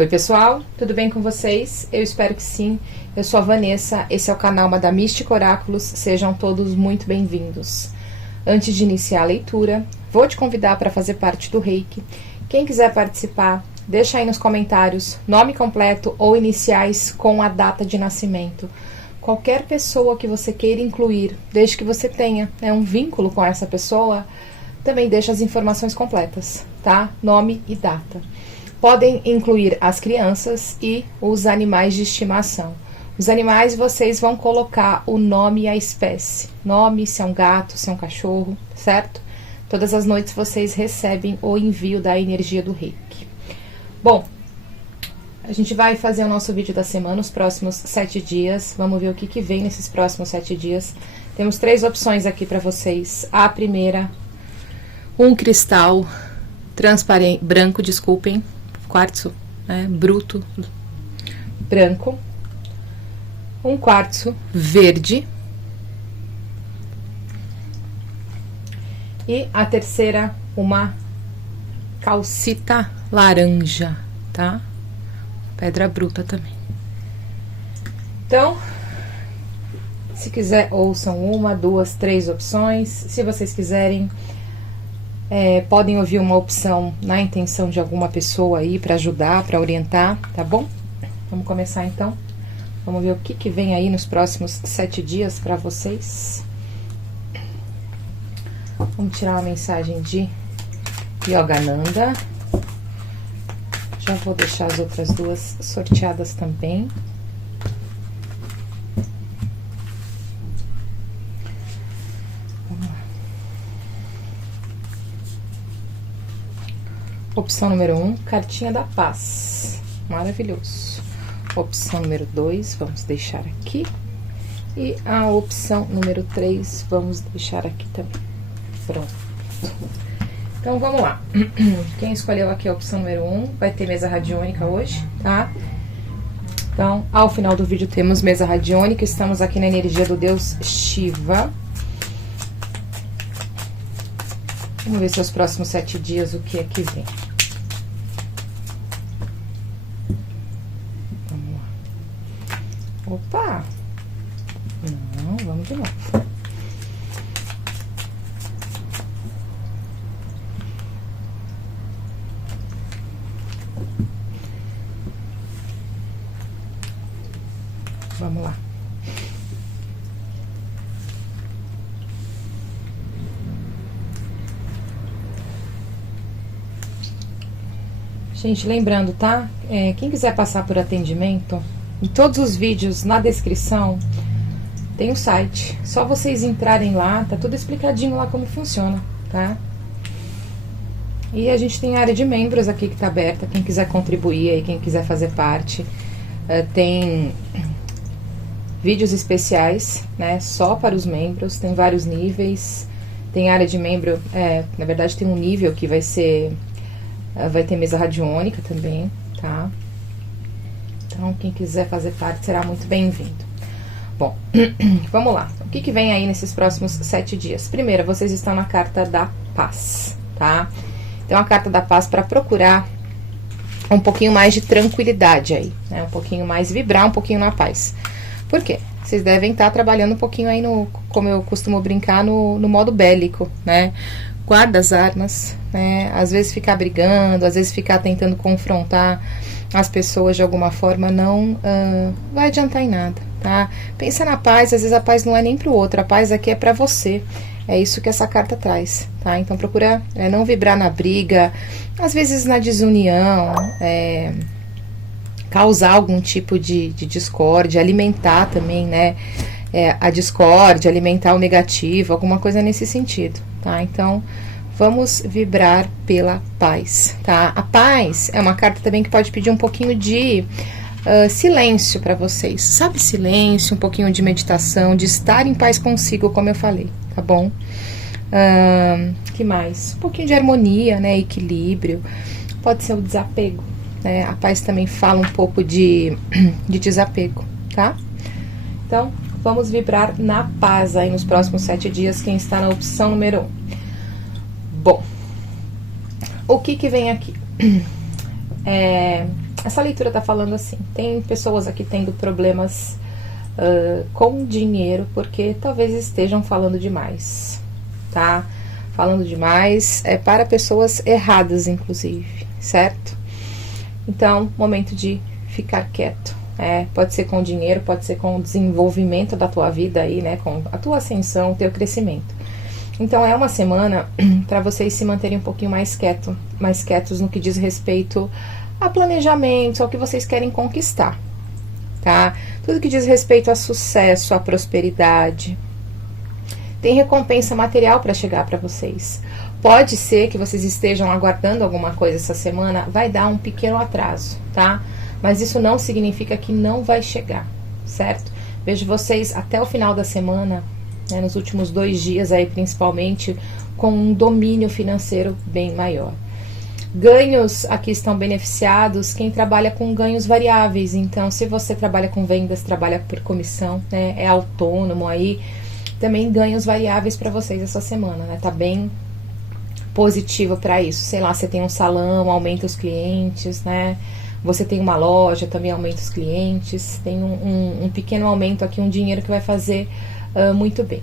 Oi pessoal, tudo bem com vocês? Eu espero que sim. Eu sou a Vanessa, esse é o canal Madame Mística Oráculos, sejam todos muito bem-vindos. Antes de iniciar a leitura, vou te convidar para fazer parte do Reiki. Quem quiser participar, deixa aí nos comentários nome completo ou iniciais com a data de nascimento. Qualquer pessoa que você queira incluir, desde que você tenha um vínculo com essa pessoa, também deixa as informações completas, tá? Nome e data. Podem incluir as crianças e os animais de estimação. Os animais vocês vão colocar o nome e a espécie. Nome, se é um gato, se é um cachorro, certo? Todas as noites vocês recebem o envio da energia do Reiki. Bom, a gente vai fazer o nosso vídeo da semana, os próximos 7 dias. Vamos ver o que vem nesses próximos 7 dias. Temos 3 opções aqui para vocês. A primeira, um cristal transparente, branco, desculpem, quartzo, né, bruto, branco. Um quartzo verde. E a terceira, uma calcita laranja, tá? Pedra bruta também. Então, se quiser, ouçam 1, 2, 3 opções. Se vocês quiserem, podem ouvir uma opção na intenção de alguma pessoa aí para ajudar, para orientar, tá bom? Vamos começar então. Vamos ver o que vem aí nos próximos 7 dias para vocês. Vamos tirar uma mensagem de Yogananda. Já vou deixar as outras 2 sorteadas também. Vamos lá. Opção número 1, cartinha da paz. Maravilhoso. Opção número 2, vamos deixar aqui. E a opção número 3, vamos deixar aqui também. Pronto. Então, vamos lá. Quem escolheu aqui a opção número 1, vai ter mesa radiônica hoje, tá? Então, ao final do vídeo temos mesa radiônica. Estamos aqui na energia do deus Shiva. Vamos ver se os próximos 7 dias o que é que vem. Vamos lá. Opa! Não, vamos de novo. Vamos lá. Gente, lembrando, tá? Quem quiser passar por atendimento, em todos os vídeos, na descrição, tem o site. Só vocês entrarem lá, tá tudo explicadinho lá como funciona, tá? E a gente tem a área de membros aqui que tá aberta, quem quiser contribuir aí, quem quiser fazer parte. Tem vídeos especiais, né, só para os membros, tem vários níveis, tem área de membro, na verdade tem um nível que vai ter mesa radiônica também, tá? Então, quem quiser fazer parte será muito bem-vindo. Bom, vamos lá. O que vem aí nesses próximos 7 dias? Primeiro, vocês estão na carta da paz, tá? Então, a carta da paz para procurar um pouquinho mais de tranquilidade aí, né? Um pouquinho mais, vibrar um pouquinho na paz. Por quê? Vocês devem estar trabalhando um pouquinho aí como eu costumo brincar, no modo bélico, né? Guarda as armas, né? Às vezes ficar brigando, às vezes ficar tentando confrontar as pessoas de alguma forma não vai adiantar em nada, tá? Pensa na paz, às vezes a paz não é nem pro outro, a paz aqui é pra você. É isso que essa carta traz, tá? Então procura não vibrar na briga, às vezes na desunião, causar algum tipo de discórdia, alimentar também, né, a discórdia, alimentar o negativo, alguma coisa nesse sentido, tá? Então, vamos vibrar pela paz, tá? A paz é uma carta também que pode pedir um pouquinho de silêncio para vocês, sabe? Silêncio, um pouquinho de meditação, de estar em paz consigo, como eu falei, tá bom? Que mais? Um pouquinho de harmonia, né, equilíbrio, pode ser o desapego. A paz também fala um pouco de desapego, tá? Então, vamos vibrar na paz aí nos próximos 7 dias, quem está na opção número 1. Bom, o que vem aqui? essa leitura tá falando assim, tem pessoas aqui tendo problemas com dinheiro, porque talvez estejam falando demais, tá? Falando demais para pessoas erradas, inclusive, certo? Então, momento de ficar quieto. Pode ser com dinheiro, pode ser com o desenvolvimento da tua vida aí, né? Com a tua ascensão, o teu crescimento. Então, é uma semana para vocês se manterem um pouquinho mais quietos no que diz respeito a planejamento, ao que vocês querem conquistar, tá? Tudo que diz respeito a sucesso, a prosperidade. Tem recompensa material para chegar para vocês. Pode ser que vocês estejam aguardando alguma coisa essa semana, vai dar um pequeno atraso, tá? Mas isso não significa que não vai chegar, certo? Vejo vocês até o final da semana, né, nos últimos 2 dias aí principalmente, com um domínio financeiro bem maior. Ganhos aqui estão beneficiados quem trabalha com ganhos variáveis. Então, se você trabalha com vendas, trabalha por comissão, né, é autônomo aí, também ganhos variáveis para vocês essa semana, né? Tá bem positivo para isso. Sei lá, você tem um salão, aumenta os clientes, né? Você tem uma loja, também aumenta os clientes. Tem um pequeno aumento aqui, um dinheiro que vai fazer muito bem.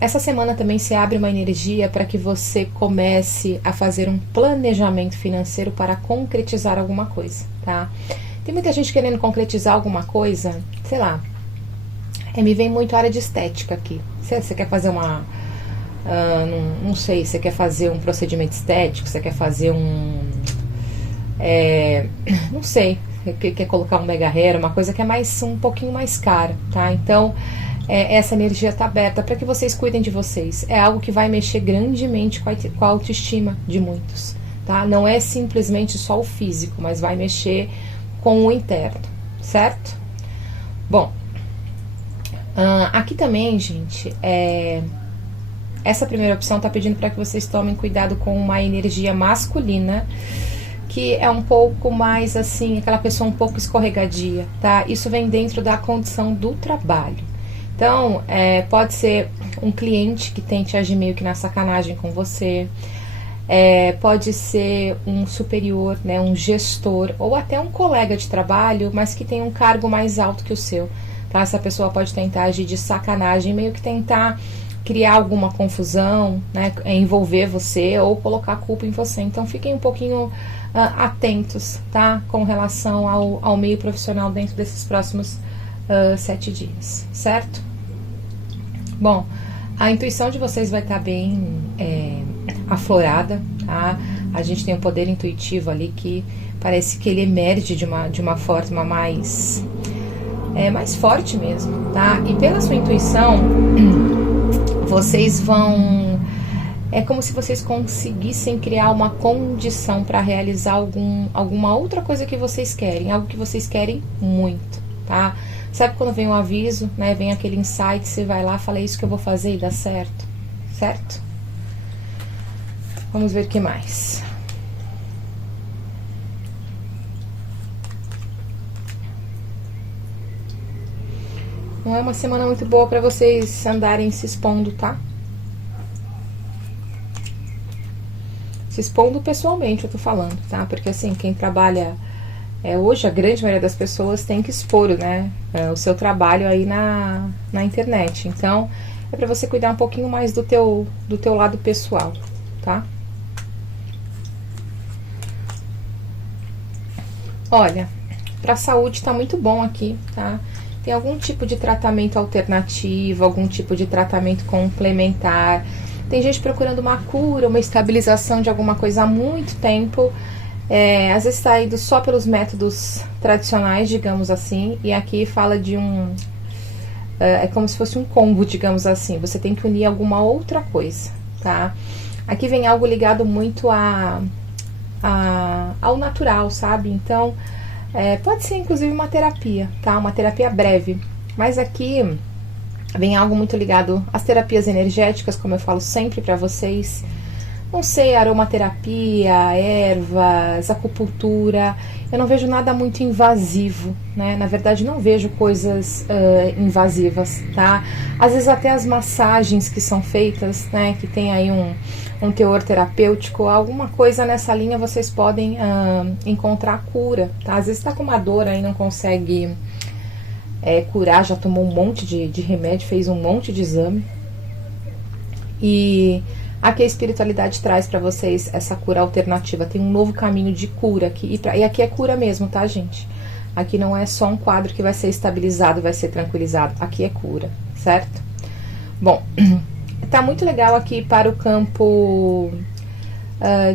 Essa semana também se abre uma energia para que você comece a fazer um planejamento financeiro para concretizar alguma coisa, tá? Tem muita gente querendo concretizar alguma coisa, sei lá. Me vem muito a área de estética aqui. Você quer fazer uma... não sei, você quer fazer um procedimento estético, você quer fazer não sei, quer colocar um mega hair, uma coisa que é um pouquinho mais cara, tá? Então, essa energia está aberta para que vocês cuidem de vocês. É algo que vai mexer grandemente com a autoestima de muitos, tá? Não é simplesmente só o físico, mas vai mexer com o interno, certo? Bom, aqui também, gente, essa primeira opção está pedindo para que vocês tomem cuidado com uma energia masculina, que é um pouco mais assim, aquela pessoa um pouco escorregadia, tá? Isso vem dentro da condição do trabalho. Então, pode ser um cliente que tente agir meio que na sacanagem com você, pode ser um superior, né, um gestor, ou até um colega de trabalho, mas que tem um cargo mais alto que o seu. Tá? Essa pessoa pode tentar agir de sacanagem, meio que tentar criar alguma confusão, né, envolver você ou colocar a culpa em você. Então, fiquem um pouquinho atentos, tá, com relação ao meio profissional dentro desses próximos 7 dias, certo? Bom, a intuição de vocês vai estar bem aflorada, tá? A gente tem um poder intuitivo ali que parece que ele emerge de uma forma mais forte mesmo, tá? E pela sua intuição, vocês vão... É como se vocês conseguissem criar uma condição para realizar alguma outra coisa que vocês querem, algo que vocês querem muito, tá? Sabe quando vem um aviso, né? Vem aquele insight, você vai lá, fala, é isso que eu vou fazer e dá certo, certo? Vamos ver o que mais. Não é uma semana muito boa para vocês andarem se expondo, tá? Se expondo pessoalmente, eu tô falando, tá? Porque assim, quem trabalha... hoje, a grande maioria das pessoas tem que expor, né? O seu trabalho aí na internet. Então, é pra você cuidar um pouquinho mais do teu lado pessoal, tá? Olha, pra saúde tá muito bom aqui, tá? Tem algum tipo de tratamento alternativo, algum tipo de tratamento complementar. Tem gente procurando uma cura, uma estabilização de alguma coisa há muito tempo. Às vezes está indo só pelos métodos tradicionais, digamos assim. E aqui fala de é como se fosse um combo, digamos assim. Você tem que unir alguma outra coisa, tá? Aqui vem algo ligado muito ao natural, sabe? Então, pode ser inclusive uma terapia, tá? Uma terapia breve. Mas aqui... vem algo muito ligado às terapias energéticas, como eu falo sempre para vocês. não sei, aromaterapia, ervas, acupuntura. Eu não vejo nada muito invasivo, né? Na verdade, não vejo coisas invasivas, tá? Às vezes até as massagens que são feitas, né? Que tem aí um teor terapêutico, alguma coisa nessa linha vocês podem encontrar cura, tá? Às vezes tá com uma dor aí, não consegue curar, já tomou um monte de remédio, fez um monte de exame. E aqui a espiritualidade traz para vocês essa cura alternativa. Tem um novo caminho de cura aqui. E aqui é cura mesmo, tá, gente? Aqui não é só um quadro que vai ser estabilizado, vai ser tranquilizado. Aqui é cura, certo? Bom, tá muito legal aqui para o campo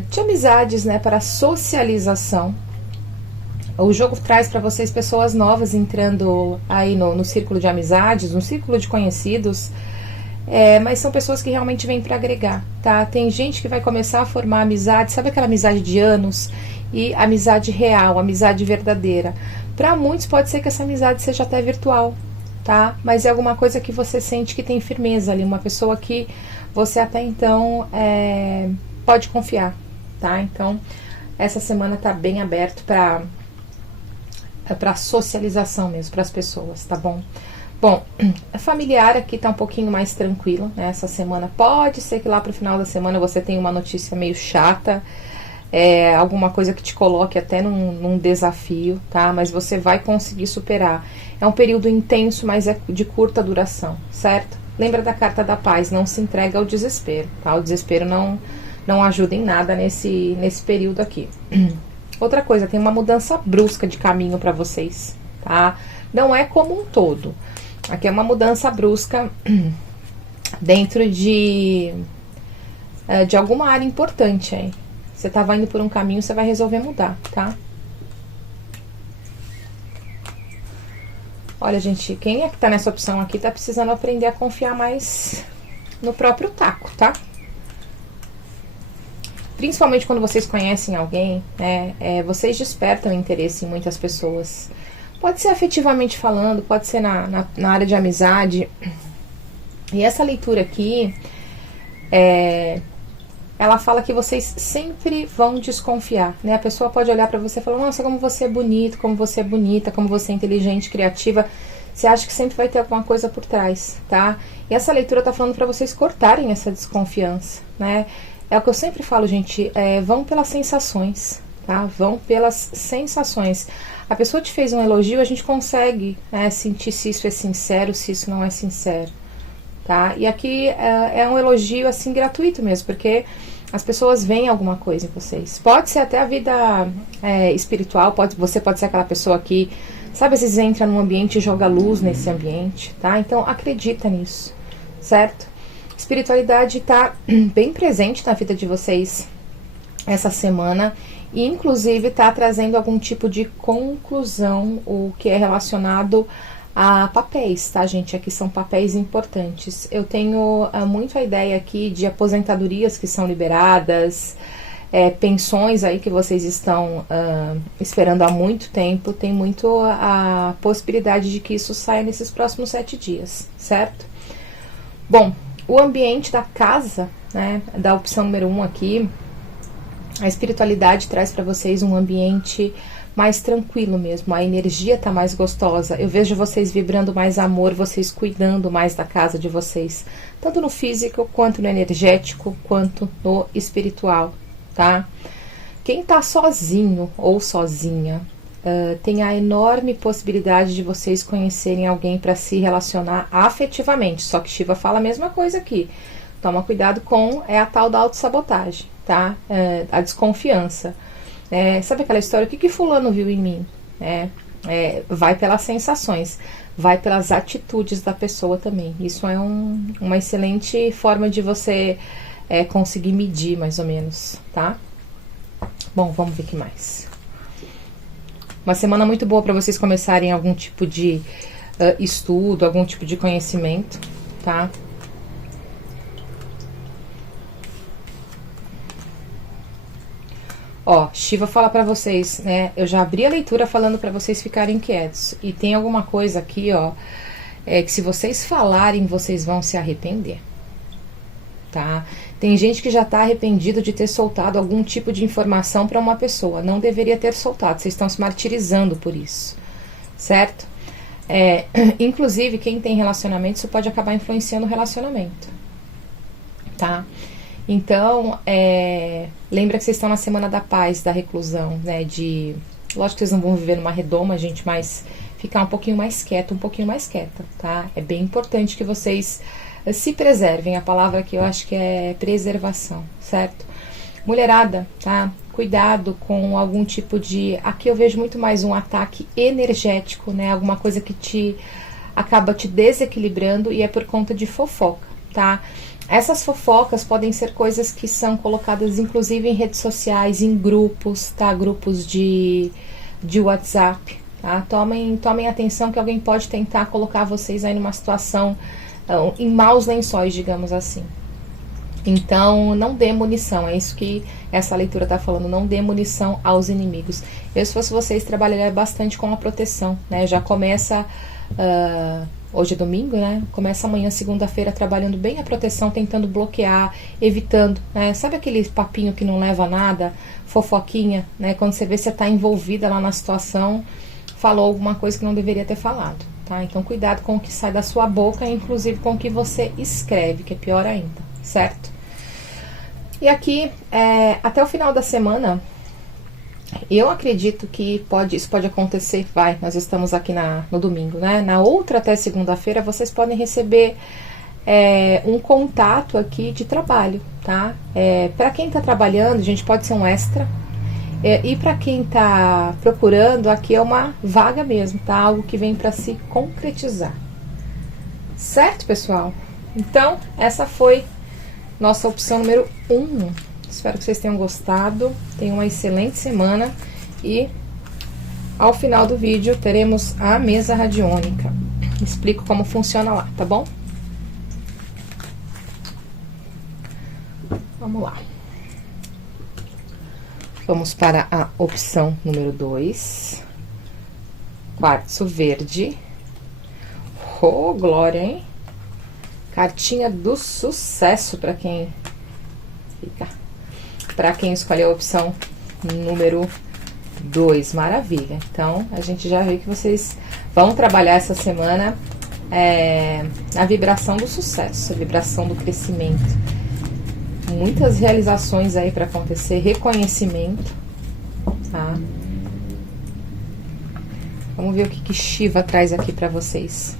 de amizades, né? Para socialização. O jogo traz para vocês pessoas novas entrando aí no círculo de amizades, no círculo de conhecidos. Mas são pessoas que realmente vêm para agregar, tá? Tem gente que vai começar a formar amizade, sabe aquela amizade de anos? E amizade real, amizade verdadeira. Para muitos pode ser que essa amizade seja até virtual, tá? Mas é alguma coisa que você sente que tem firmeza ali, uma pessoa que você até então pode confiar, tá? Então, essa semana tá bem aberto para socialização mesmo, para as pessoas, tá bom? Bom, a familiar aqui tá um pouquinho mais tranquila, né? Essa semana pode ser que lá pro final da semana você tenha uma notícia meio chata, alguma coisa que te coloque até num desafio, tá? Mas você vai conseguir superar. É um período intenso, mas é de curta duração, certo? Lembra da carta da paz, não se entrega ao desespero, tá? O desespero não ajuda em nada nesse período aqui. Outra coisa, tem uma mudança brusca de caminho para vocês, tá? Não é como um todo. Aqui é uma mudança brusca dentro de alguma área importante aí. Você estava indo por um caminho, você vai resolver mudar, tá? Olha, gente, quem é que tá nessa opção aqui tá precisando aprender a confiar mais no próprio taco, tá? Principalmente quando vocês conhecem alguém, né? Vocês despertam interesse em muitas pessoas. Pode ser afetivamente falando, pode ser na área de amizade. E essa leitura aqui, ela fala que vocês sempre vão desconfiar, né? A pessoa pode olhar pra você e falar, nossa, como você é bonito, como você é bonita, como você é inteligente, criativa. Você acha que sempre vai ter alguma coisa por trás, tá? E essa leitura tá falando pra vocês cortarem essa desconfiança, né? É o que eu sempre falo, gente, vão pelas sensações, tá? Vão pelas sensações. A pessoa te fez um elogio, a gente consegue sentir se isso é sincero, se isso não é sincero, tá? E aqui é um elogio, assim, gratuito mesmo, porque as pessoas veem alguma coisa em vocês. Pode ser até a vida espiritual, você pode ser aquela pessoa que, sabe, às vezes entra num ambiente e joga luz nesse ambiente, tá? Então, acredita nisso, certo? Espiritualidade está bem presente na vida de vocês essa semana e inclusive está trazendo algum tipo de conclusão, o que é relacionado a papéis, tá, gente? Aqui são papéis importantes. Eu tenho muito a ideia aqui de aposentadorias que são liberadas, pensões aí que vocês estão esperando há muito tempo. Tem muito a possibilidade de que isso saia nesses próximos 7 dias, certo? Bom, o ambiente da casa, né, da opção número 1 aqui, a espiritualidade traz para vocês um ambiente mais tranquilo mesmo, a energia tá mais gostosa. Eu vejo vocês vibrando mais amor, vocês cuidando mais da casa de vocês, tanto no físico, quanto no energético, quanto no espiritual, tá? Quem tá sozinho ou sozinha, tem a enorme possibilidade de vocês conhecerem alguém para se relacionar afetivamente. Só que Shiva fala a mesma coisa aqui. Toma cuidado com a tal da autossabotagem, tá? A desconfiança. Sabe aquela história? O que fulano viu em mim? Vai pelas sensações, vai pelas atitudes da pessoa também. Isso é uma excelente forma de você conseguir medir, mais ou menos, tá? Bom, vamos ver o que mais. Uma semana muito boa para vocês começarem algum tipo de estudo, algum tipo de conhecimento, tá? Ó, Shiva fala pra vocês, né? Eu já abri a leitura falando pra vocês ficarem quietos. E tem alguma coisa aqui, ó, que se vocês falarem, vocês vão se arrepender. tá? Tem gente que já tá arrependido de ter soltado algum tipo de informação para uma pessoa. Não deveria ter soltado, vocês estão se martirizando por isso, certo? Inclusive, quem tem relacionamento, isso pode acabar influenciando o relacionamento, tá? Então, lembra que vocês estão na semana da paz, da reclusão, né? Lógico que vocês não vão viver numa redoma, gente, mas ficar um pouquinho mais quieto, um pouquinho mais quieta, tá? É bem importante que vocês se preservem. A palavra que eu acho que é preservação, certo? Mulherada, tá? Cuidado com algum tipo de... Aqui eu vejo muito mais um ataque energético, né? Alguma coisa que acaba te desequilibrando e é por conta de fofoca, tá? Essas fofocas podem ser coisas que são colocadas inclusive em redes sociais, em grupos, tá? Grupos de WhatsApp, tá? Tomem atenção que alguém pode tentar colocar vocês aí numa situação em maus lençóis, digamos assim. Então, não dê munição, é isso que essa leitura está falando, não dê munição aos inimigos. Eu, se fosse vocês, trabalharia bastante com a proteção, né? Já começa, hoje é domingo, né? Começa amanhã, segunda-feira, trabalhando bem a proteção, tentando bloquear, evitando, né? Sabe aquele papinho que não leva a nada, fofoquinha, né? Quando você vê que você está envolvida lá na situação, falou alguma coisa que não deveria ter falado, tá? Então, cuidado com o que sai da sua boca, inclusive com o que você escreve, que é pior ainda, certo? E aqui, até o final da semana, eu acredito que isso pode acontecer, nós estamos aqui no domingo, né? Na outra até segunda-feira, vocês podem receber um contato aqui de trabalho, tá? Para quem tá trabalhando, gente, pode ser um extra, e para quem tá procurando, aqui é uma vaga mesmo, tá? Algo que vem para se concretizar. Certo, pessoal? Então, essa foi nossa opção número 1. Espero que vocês tenham gostado. Tenham uma excelente semana. E ao final do vídeo teremos a mesa radiônica. Explico como funciona lá, tá bom? Vamos lá. Vamos para a opção número 2. Quartzo verde. Oh, glória, hein? Cartinha do sucesso para quem escolheu a opção número 2. Maravilha. Então, a gente já viu que vocês vão trabalhar essa semana a vibração do sucesso, a vibração do crescimento. Muitas realizações aí para acontecer, reconhecimento, tá? Vamos ver o que Shiva traz aqui para vocês.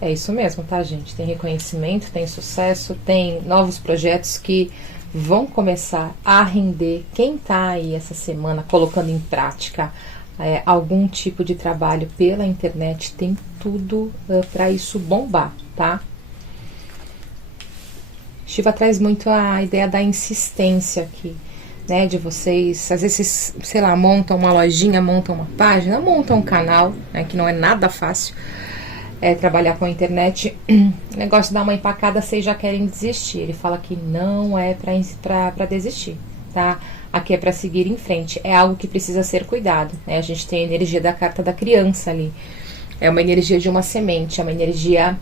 É isso mesmo, tá, gente? Tem reconhecimento, tem sucesso, tem novos projetos que vão começar a render. Quem tá aí essa semana colocando em prática algum tipo de trabalho pela internet, tem tudo para isso bombar, tá? Shiva traz muito a ideia da insistência aqui, né? De vocês, às vezes, sei lá, montam uma lojinha, montam uma página, montam um canal, né, que não é nada fácil. Trabalhar com a internet, o negócio de dar uma empacada, vocês já querem desistir. Ele fala que não é pra desistir, tá? Aqui é pra seguir em frente, é algo que precisa ser cuidado, né? A gente tem a energia da carta da criança ali, é uma energia de uma semente, é uma energia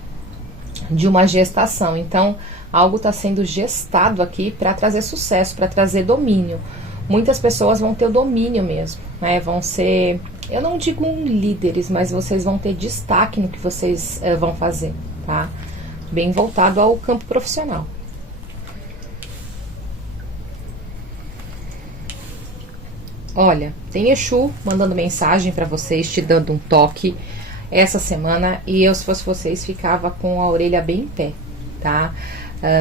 de uma gestação. Então, algo está sendo gestado aqui para trazer sucesso, para trazer domínio. Muitas pessoas vão ter o domínio mesmo, né? Vão ser... Eu não digo líderes, mas vocês vão ter destaque no que vocês vão fazer, tá? Bem voltado ao campo profissional. Olha, tem Exu mandando mensagem para vocês, te dando um toque essa semana. E eu, se fosse vocês, ficava com a orelha bem em pé, tá?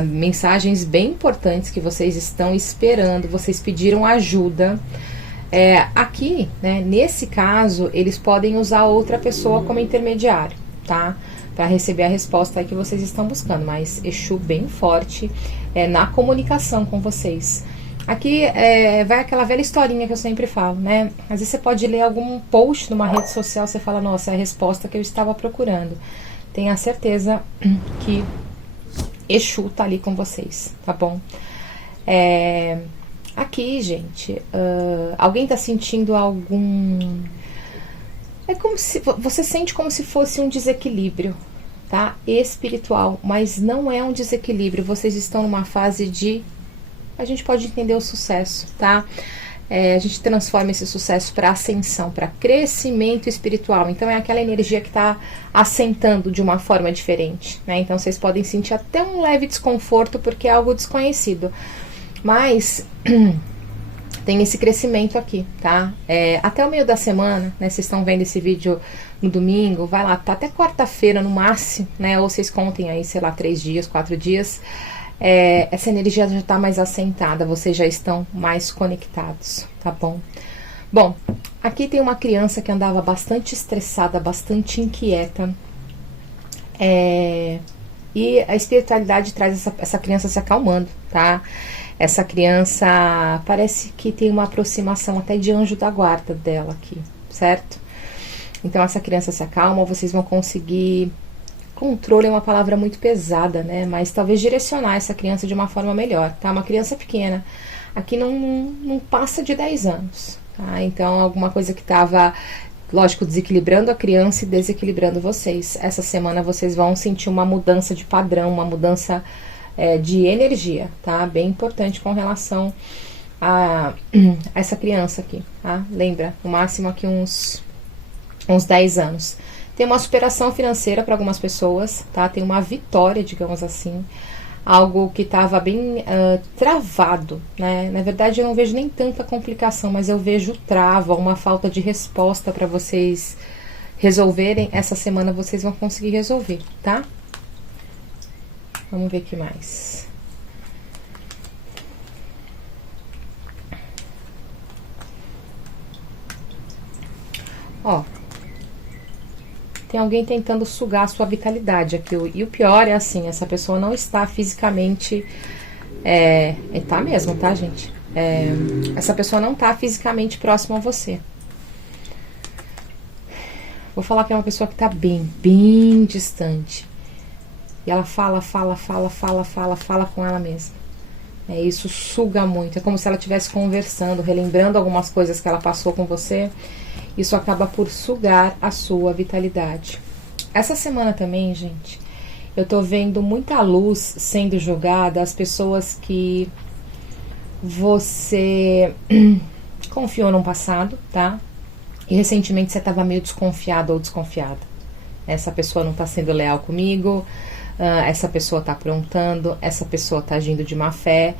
Mensagens bem importantes que vocês estão esperando, vocês pediram ajuda. Aqui, né, nesse caso, eles podem usar outra pessoa como intermediário, tá? Para receber a resposta aí que vocês estão buscando, mas Exu bem forte na comunicação com vocês. Aqui vai aquela velha historinha que eu sempre falo, né? Às vezes você pode ler algum post numa rede social, você fala, nossa, é a resposta que eu estava procurando. Tenha certeza que Exu tá ali com vocês, tá bom? Aqui, gente, alguém tá sentindo algum... É como se... Você sente como se fosse um desequilíbrio, tá? Espiritual, mas não é um desequilíbrio. Vocês estão numa fase de... A gente pode entender o sucesso, tá? A gente transforma esse sucesso para ascensão, para crescimento espiritual. Então é aquela energia que está assentando de uma forma diferente, né? Então vocês podem sentir até um leve desconforto porque é algo desconhecido. Mas tem esse crescimento aqui, tá? Até o meio da semana, né? Vocês estão vendo esse vídeo no domingo, vai lá, tá até quarta-feira no máximo, né? Ou vocês contem aí, sei lá, 3 dias, 4 dias. Essa energia já está mais assentada, vocês já estão mais conectados, tá bom? Bom, aqui tem uma criança que andava bastante estressada, bastante inquieta. E a espiritualidade traz essa criança se acalmando, tá? Essa criança parece que tem uma aproximação até de anjo da guarda dela aqui, certo? Então essa criança se acalma, vocês vão conseguir... Controle é uma palavra muito pesada, né? Mas talvez direcionar essa criança de uma forma melhor, tá? Uma criança pequena. Aqui não passa de 10 anos, tá? Então alguma coisa que estava, lógico, desequilibrando a criança e desequilibrando vocês. Essa semana vocês vão sentir uma mudança de padrão, uma mudança de energia, tá? Bem importante com relação a essa criança aqui, tá? Lembra, no máximo aqui uns 10 anos. Tem uma superação financeira para algumas pessoas, tá? Tem uma vitória, digamos assim. Algo que estava bem travado, né? Na verdade, eu não vejo nem tanta complicação, mas eu vejo trava, uma falta de resposta para vocês resolverem. Essa semana vocês vão conseguir resolver, tá? Vamos ver o que mais. Ó. Tem alguém tentando sugar a sua vitalidade aqui. E o pior é assim, essa pessoa não está fisicamente... tá mesmo, tá, gente? Essa pessoa não está fisicamente próxima a você. Vou falar que é uma pessoa que está bem distante. E ela fala com ela mesma. Isso suga muito. É como se ela estivesse conversando, relembrando algumas coisas que ela passou com você. Isso acaba por sugar a sua vitalidade. Essa semana também, gente, eu tô vendo muita luz sendo jogada às pessoas que você confiou no passado, tá? E recentemente você estava meio desconfiado ou desconfiada. Essa pessoa não está sendo leal comigo, essa pessoa está aprontando, essa pessoa está agindo de má fé.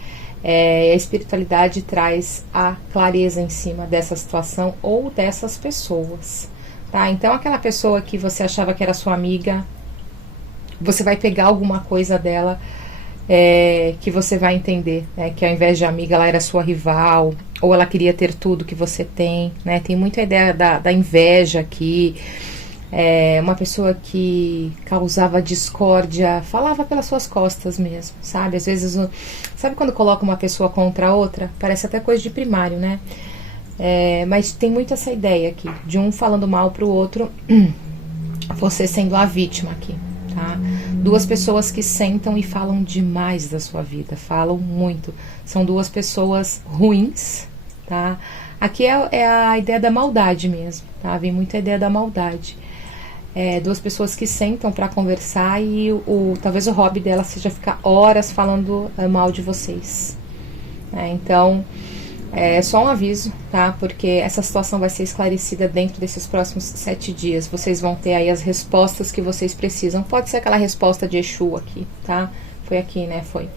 A espiritualidade traz a clareza em cima dessa situação ou dessas pessoas, tá? Então aquela pessoa que você achava que era sua amiga, você vai pegar alguma coisa dela que você vai entender, né? Que ao invés de amiga ela era sua rival, ou ela queria ter tudo que você tem, né? Tem muita ideia da inveja aqui. Uma pessoa que causava discórdia, falava pelas suas costas mesmo, sabe? Às vezes, sabe quando coloca uma pessoa contra a outra? Parece até coisa de primário, né? Mas tem muito essa ideia aqui, de um falando mal pro outro, você sendo a vítima aqui, tá? Duas pessoas que sentam e falam demais da sua vida, falam muito. São duas pessoas ruins, tá? Aqui é a ideia da maldade mesmo, tá? Vem muito a ideia da maldade. Duas pessoas que sentam para conversar e talvez o hobby dela seja ficar horas falando mal de vocês. Então, é só um aviso, tá? Porque essa situação vai ser esclarecida dentro desses próximos 7 dias. Vocês vão ter aí as respostas que vocês precisam. Pode ser aquela resposta de Exu aqui, tá? Foi aqui, né? Foi.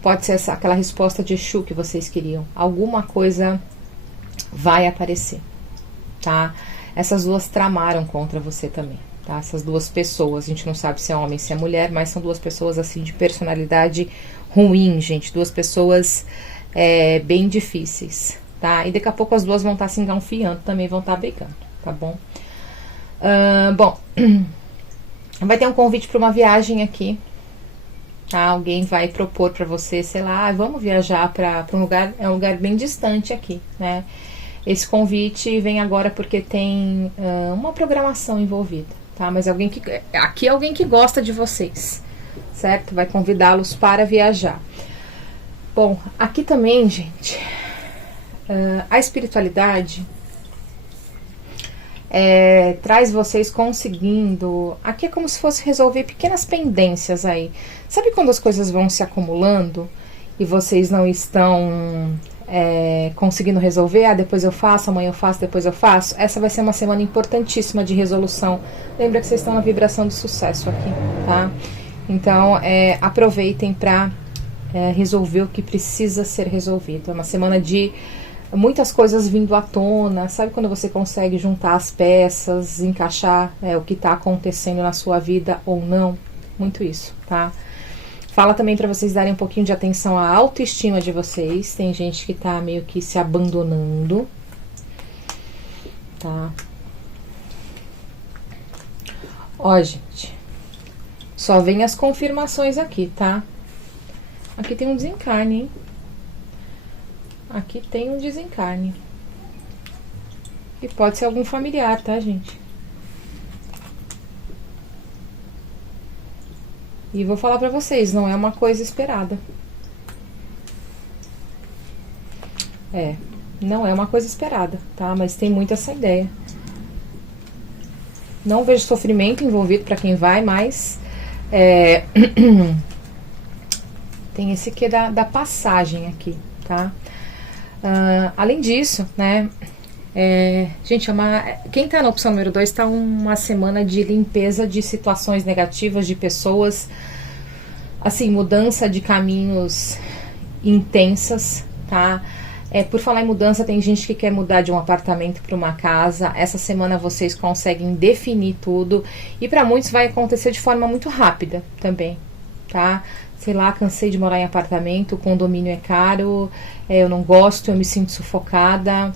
Pode ser aquela resposta de Exu que vocês queriam. Alguma coisa vai aparecer, tá? Essas duas tramaram contra você também, tá? Essas duas pessoas, a gente não sabe se é homem, se é mulher, mas são duas pessoas, assim, de personalidade ruim, gente. Duas pessoas bem difíceis, tá? E daqui a pouco as duas vão estar se enganfiando, também vão estar brigando, tá bom? Bom, vai ter um convite para uma viagem aqui, tá? Alguém vai propor para você, sei lá, vamos viajar para um lugar, é um lugar bem distante aqui, né? Esse convite vem agora porque tem uma programação envolvida, tá? Mas alguém que gosta de vocês, certo? Vai convidá-los para viajar. Bom, aqui também, gente, a espiritualidade traz vocês conseguindo. Aqui é como se fosse resolver pequenas pendências aí. Sabe quando as coisas vão se acumulando e vocês não estão conseguindo resolver? Ah, depois eu faço, amanhã eu faço, depois eu faço. Essa vai ser uma semana importantíssima de resolução. Lembra que vocês estão na vibração do sucesso aqui, tá? Então, aproveitem para resolver o que precisa ser resolvido. É uma semana de muitas coisas vindo à tona. Sabe quando você consegue juntar as peças, encaixar o que está acontecendo na sua vida ou não? Muito isso, tá? Fala também para vocês darem um pouquinho de atenção à autoestima de vocês. Tem gente que tá meio que se abandonando, tá? Ó, gente, só vem as confirmações aqui, tá? Aqui tem um desencarne, hein? Aqui tem um desencarne. E pode ser algum familiar, tá, gente? E vou falar pra vocês, não é uma coisa esperada. Não é uma coisa esperada, tá? Mas tem muito essa ideia. Não vejo sofrimento envolvido pra quem vai, mas tem esse quê da passagem aqui, tá? Além disso, né? Gente, quem tá na opção número 2 tá uma semana de limpeza de situações negativas, de pessoas, assim, mudança de caminhos intensas, tá? Por falar em mudança, tem gente que quer mudar de um apartamento para uma casa. Essa semana vocês conseguem definir tudo e para muitos vai acontecer de forma muito rápida também, tá? Sei lá, cansei de morar em apartamento, o condomínio é caro, eu não gosto, eu me sinto sufocada,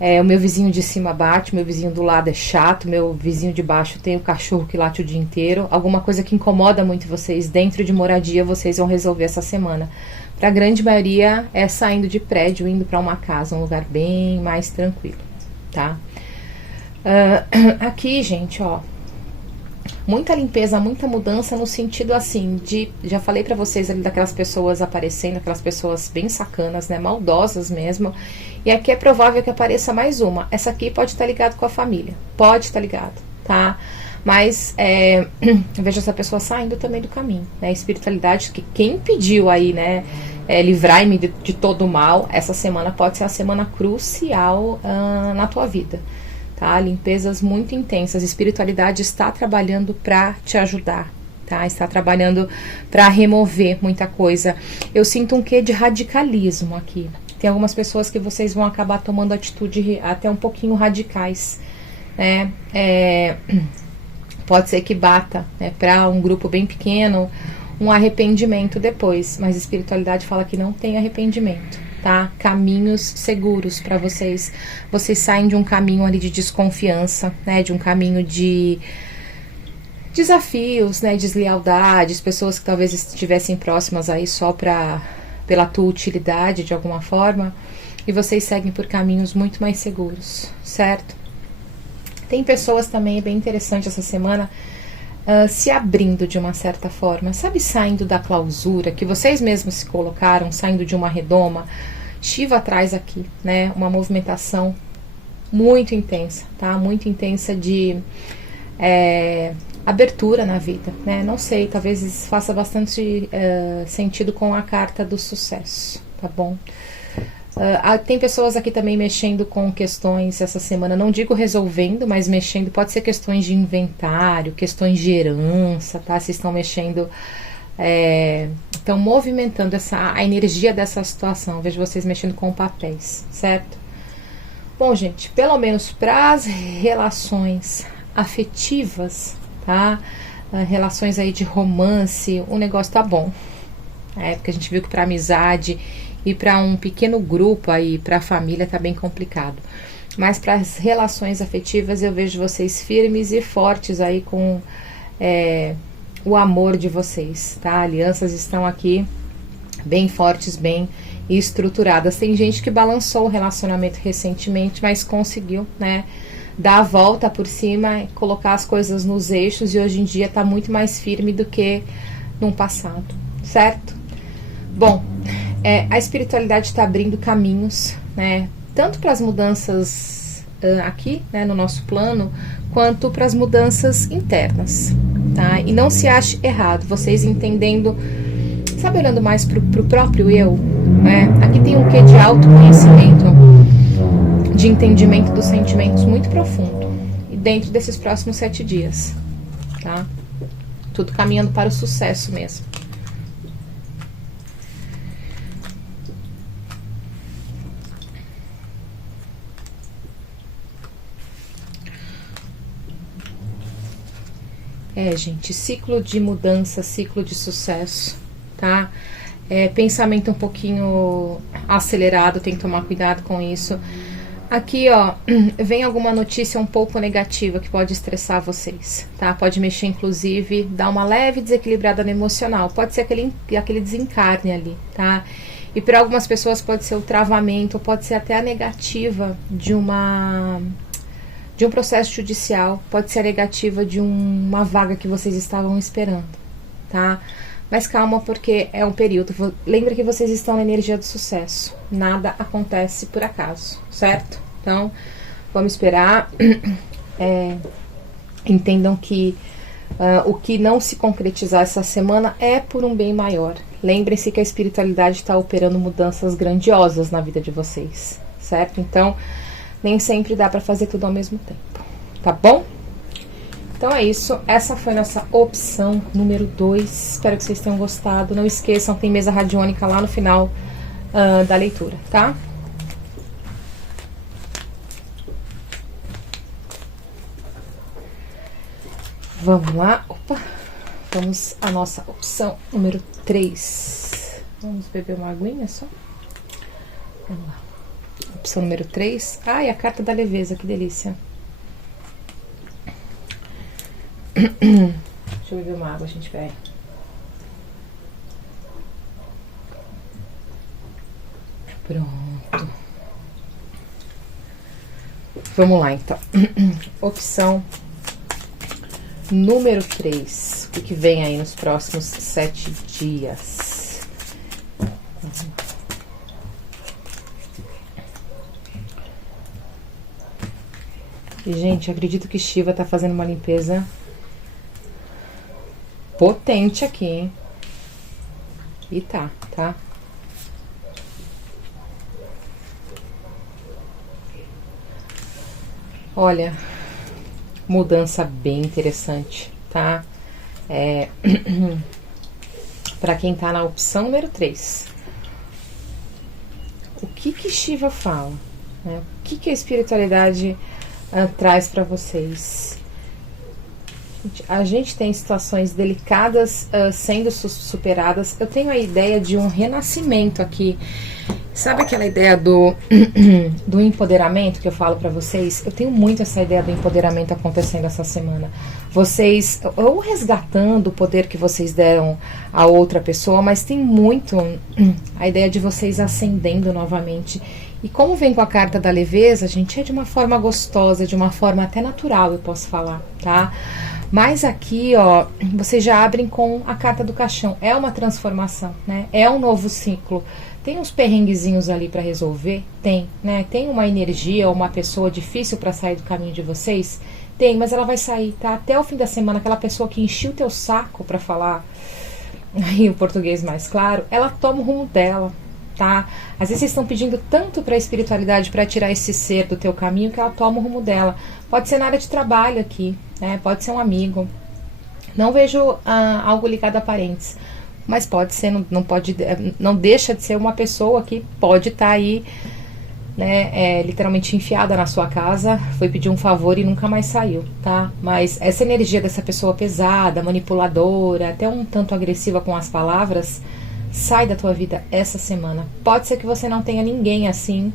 o meu vizinho de cima bate, meu vizinho do lado é chato, meu vizinho de baixo tem o cachorro que late o dia inteiro. Alguma coisa que incomoda muito vocês dentro de moradia, vocês vão resolver essa semana. Para a grande maioria é saindo de prédio, indo para uma casa, um lugar bem mais tranquilo, tá? Aqui, gente, ó, muita limpeza, muita mudança no sentido assim já falei pra vocês ali daquelas pessoas aparecendo, aquelas pessoas bem sacanas, né, maldosas mesmo, e aqui é provável que apareça mais uma. Essa aqui pode estar ligado com a família, pode estar ligado, tá? Mas eu vejo essa pessoa saindo também do caminho, né, espiritualidade, que quem pediu aí, né, livrai-me de todo o mal, essa semana pode ser a semana crucial na tua vida. Tá? Limpezas muito intensas. A espiritualidade está trabalhando para te ajudar, tá? Está trabalhando para remover muita coisa. Eu sinto um quê de radicalismo aqui. Tem algumas pessoas que vocês vão acabar tomando atitude até um pouquinho radicais, né? Pode ser que bata, né, para um grupo bem pequeno um arrependimento depois, mas a espiritualidade fala que não tem arrependimento. Tá? Caminhos seguros para vocês. Vocês saem de um caminho ali de desconfiança, né? De um caminho de desafios, né? Deslealdades, pessoas que talvez estivessem próximas aí só pela tua utilidade de alguma forma, e vocês seguem por caminhos muito mais seguros, certo? Tem pessoas também, é bem interessante essa semana, se abrindo de uma certa forma, sabe, saindo da clausura que vocês mesmos se colocaram, saindo de uma redoma. Shiva atrás aqui, né, uma movimentação muito intensa, tá, muito intensa de abertura na vida, né, não sei, talvez faça bastante sentido com a carta do sucesso, tá bom? Tem pessoas aqui também mexendo com questões essa semana, não digo resolvendo, mas mexendo, pode ser questões de inventário, questões de herança, tá? Vocês estão mexendo, estão movimentando a energia dessa situação. Vejo vocês mexendo com papéis, certo? Bom, gente, pelo menos para as relações afetivas, tá? Relações aí de romance, o negócio tá bom. Porque a gente viu que para amizade e para um pequeno grupo aí, para a família, tá bem complicado. Mas para as relações afetivas eu vejo vocês firmes e fortes aí com o amor de vocês, tá? Alianças estão aqui bem fortes, bem estruturadas. Tem gente que balançou o relacionamento recentemente, mas conseguiu, né, dar a volta por cima, colocar as coisas nos eixos, e hoje em dia tá muito mais firme do que no passado, certo? Bom, A espiritualidade está abrindo caminhos, né? Tanto para as mudanças aqui, né, no nosso plano, quanto para as mudanças internas, tá? E não se ache errado, vocês entendendo, sabe, olhando mais para o próprio eu, né? Aqui tem um quê de autoconhecimento, de entendimento dos sentimentos muito profundo, e dentro desses próximos 7 dias, tá? Tudo caminhando para o sucesso mesmo. Gente, ciclo de mudança, ciclo de sucesso, tá? Pensamento um pouquinho acelerado, tem que tomar cuidado com isso. Aqui, ó, vem alguma notícia um pouco negativa que pode estressar vocês, tá? Pode mexer, inclusive, dar uma leve desequilibrada no emocional. Pode ser aquele desencarne ali, tá? E para algumas pessoas pode ser o travamento, pode ser até a negativa de um processo judicial, pode ser a negativa de uma vaga que vocês estavam esperando, tá? Mas calma, porque é um período. Lembra que vocês estão na energia do sucesso. Nada acontece por acaso, certo? Então, vamos esperar. Entendam que o que não se concretizar essa semana é por um bem maior. Lembrem-se que a espiritualidade está operando mudanças grandiosas na vida de vocês, certo? Então, nem sempre dá para fazer tudo ao mesmo tempo, tá bom? Então é isso, essa foi nossa opção número 2, espero que vocês tenham gostado. Não esqueçam, tem mesa radiônica lá no final da leitura, tá? Vamos lá, vamos à nossa opção número 3. Vamos beber uma aguinha só? Vamos lá. Opção número 3. Ai, a carta da leveza, que delícia. Deixa eu beber uma água, gente, velho. Pronto. Vamos lá, então. Opção número 3. O que vem aí nos próximos 7 dias? Vamos lá. E, gente, acredito que Shiva tá fazendo uma limpeza potente aqui, hein? E tá? Olha, mudança bem interessante, tá? Pra quem tá na opção número 3. O que Shiva fala, né? O que a espiritualidade traz para vocês? A gente tem situações delicadas sendo superadas. Eu tenho a ideia de um renascimento aqui. Sabe aquela ideia do empoderamento que eu falo para vocês? Eu tenho muito essa ideia do empoderamento acontecendo essa semana. Vocês, ou resgatando o poder que vocês deram a outra pessoa, mas tem muito a ideia de vocês ascendendo novamente. E como vem com a carta da leveza, gente, é de uma forma gostosa, de uma forma até natural, eu posso falar, tá? Mas aqui, ó, vocês já abrem com a carta do caixão. É uma transformação, né? É um novo ciclo. Tem uns perrenguezinhos ali para resolver? Tem, né? Tem uma energia, uma pessoa difícil para sair do caminho de vocês? Tem, mas ela vai sair, tá? Até o fim da semana, aquela pessoa que encheu o teu saco para falar aí o português mais claro, ela toma o rumo dela, tá? Às vezes vocês estão pedindo tanto para a espiritualidade para tirar esse ser do teu caminho que ela toma o rumo dela. Pode ser na área de trabalho aqui, né? Pode ser um amigo. Não vejo algo ligado a parentes, mas pode ser, não deixa de ser uma pessoa que pode estar aí, né? Literalmente enfiada na sua casa, foi pedir um favor e nunca mais saiu, tá? Mas essa energia dessa pessoa pesada, manipuladora, até um tanto agressiva com as palavras, sai da tua vida essa semana. Pode ser que você não tenha ninguém assim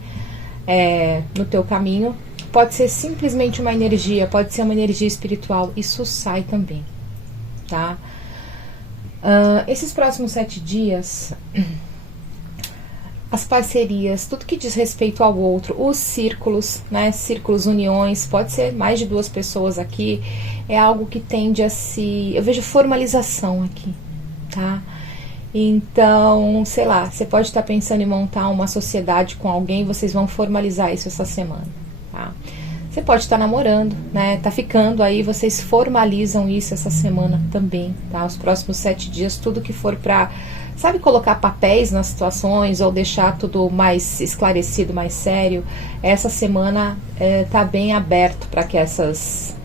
no teu caminho, pode ser simplesmente uma energia, pode ser uma energia espiritual, isso sai também, tá? Esses próximos 7 dias, as parcerias, tudo que diz respeito ao outro, os círculos, né? Círculos, uniões, pode ser mais de 2 pessoas aqui, é algo que tende a eu vejo formalização aqui, tá? Então, sei lá, você pode estar pensando em montar uma sociedade com alguém, vocês vão formalizar isso essa semana, tá? Você pode estar namorando, né? Tá ficando aí, vocês formalizam isso essa semana também, tá? Os próximos 7 dias, tudo que for pra, sabe, colocar papéis nas situações ou deixar tudo mais esclarecido, mais sério, essa semana tá bem aberto para que essas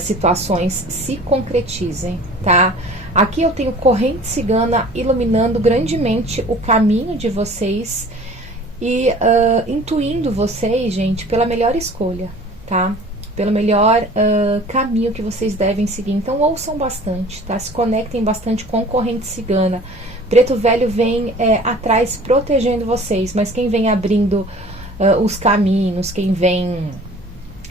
situações se concretizem, tá? Aqui eu tenho corrente cigana iluminando grandemente o caminho de vocês e intuindo vocês, gente, pela melhor escolha, tá? Pelo melhor caminho que vocês devem seguir. Então ouçam bastante, tá? Se conectem bastante com corrente cigana. Preto Velho vem atrás protegendo vocês, mas quem vem abrindo os caminhos, quem vem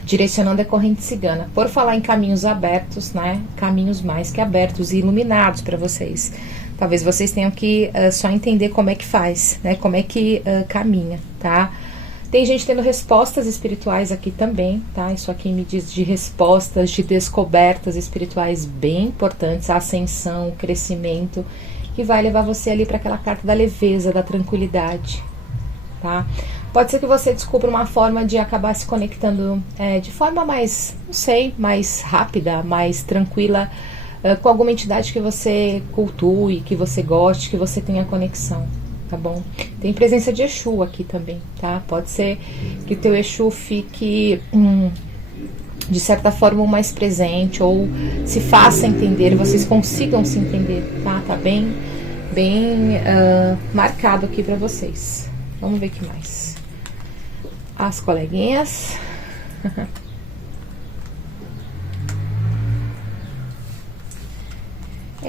direcionando a corrente cigana. Por falar em caminhos abertos, né? Caminhos mais que abertos e iluminados para vocês. Talvez vocês tenham que só entender como é que faz, né? Como é que caminha, tá? Tem gente tendo respostas espirituais aqui também, tá? Isso aqui me diz de respostas, de descobertas espirituais bem importantes, a ascensão, o crescimento, que vai levar você ali para aquela carta da leveza, da tranquilidade, tá? Pode ser que você descubra uma forma de acabar se conectando de forma mais, não sei, mais rápida, mais tranquila, com alguma entidade que você cultue, que você goste, que você tenha conexão, tá bom? Tem presença de Exu aqui também, tá? Pode ser que o teu Exu fique, de certa forma, mais presente, ou se faça entender, vocês consigam se entender, tá? Tá bem marcado aqui pra vocês. Vamos ver o que mais. As coleguinhas.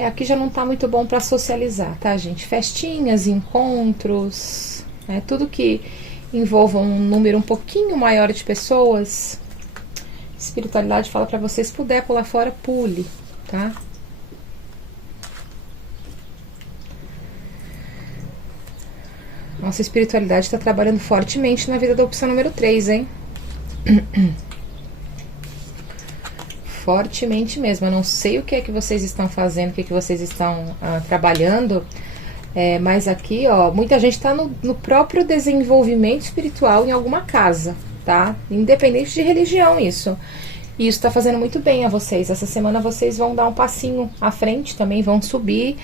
Aqui já não tá muito bom para socializar, tá, gente? Festinhas, encontros, tudo que envolva um número um pouquinho maior de pessoas. Espiritualidade fala para vocês, puder pular fora, pule, tá? Nossa espiritualidade está trabalhando fortemente na vida da opção número 3, hein? Fortemente mesmo. Eu não sei o que é que vocês estão fazendo, o que é que vocês estão trabalhando, mas aqui, ó, muita gente está no próprio desenvolvimento espiritual em alguma casa, tá? Independente de religião, isso. E isso está fazendo muito bem a vocês. Essa semana vocês vão dar um passinho à frente também, vão subir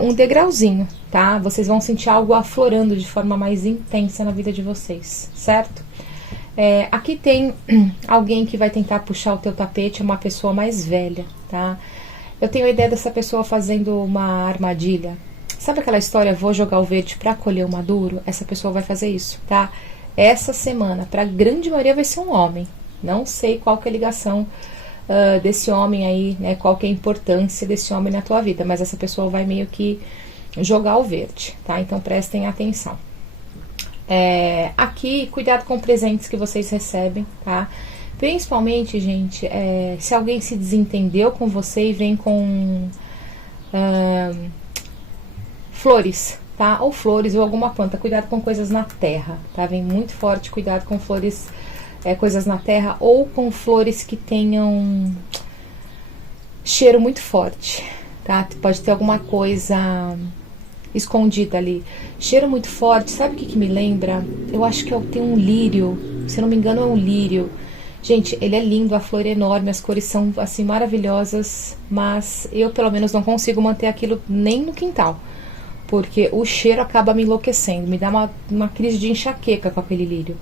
um degrauzinho, tá? Vocês vão sentir algo aflorando de forma mais intensa na vida de vocês, certo? Aqui tem alguém que vai tentar puxar o teu tapete, uma pessoa mais velha, tá? Eu tenho a ideia dessa pessoa fazendo uma armadilha. Sabe aquela história, vou jogar o verde pra colher o maduro? Essa pessoa vai fazer isso, tá? Essa semana, pra grande maioria, vai ser um homem. Não sei qual que é a ligação desse homem aí, né? Qual que é a importância desse homem na tua vida, mas essa pessoa vai meio que jogar o verde, tá? Então prestem atenção. Aqui, cuidado com presentes que vocês recebem, tá? Principalmente, gente, se alguém se desentendeu com você e vem com flores, tá? Ou flores ou alguma planta. Cuidado com coisas na terra, tá? Vem muito forte, cuidado com flores, coisas na terra ou com flores que tenham cheiro muito forte, tá? Pode ter alguma coisa escondida ali. Cheiro muito forte, sabe o que me lembra? Eu acho que tem um lírio, se não me engano é um lírio. Gente, ele é lindo, a flor é enorme, as cores são assim maravilhosas, mas eu pelo menos não consigo manter aquilo nem no quintal, porque o cheiro acaba me enlouquecendo, me dá uma crise de enxaqueca com aquele lírio.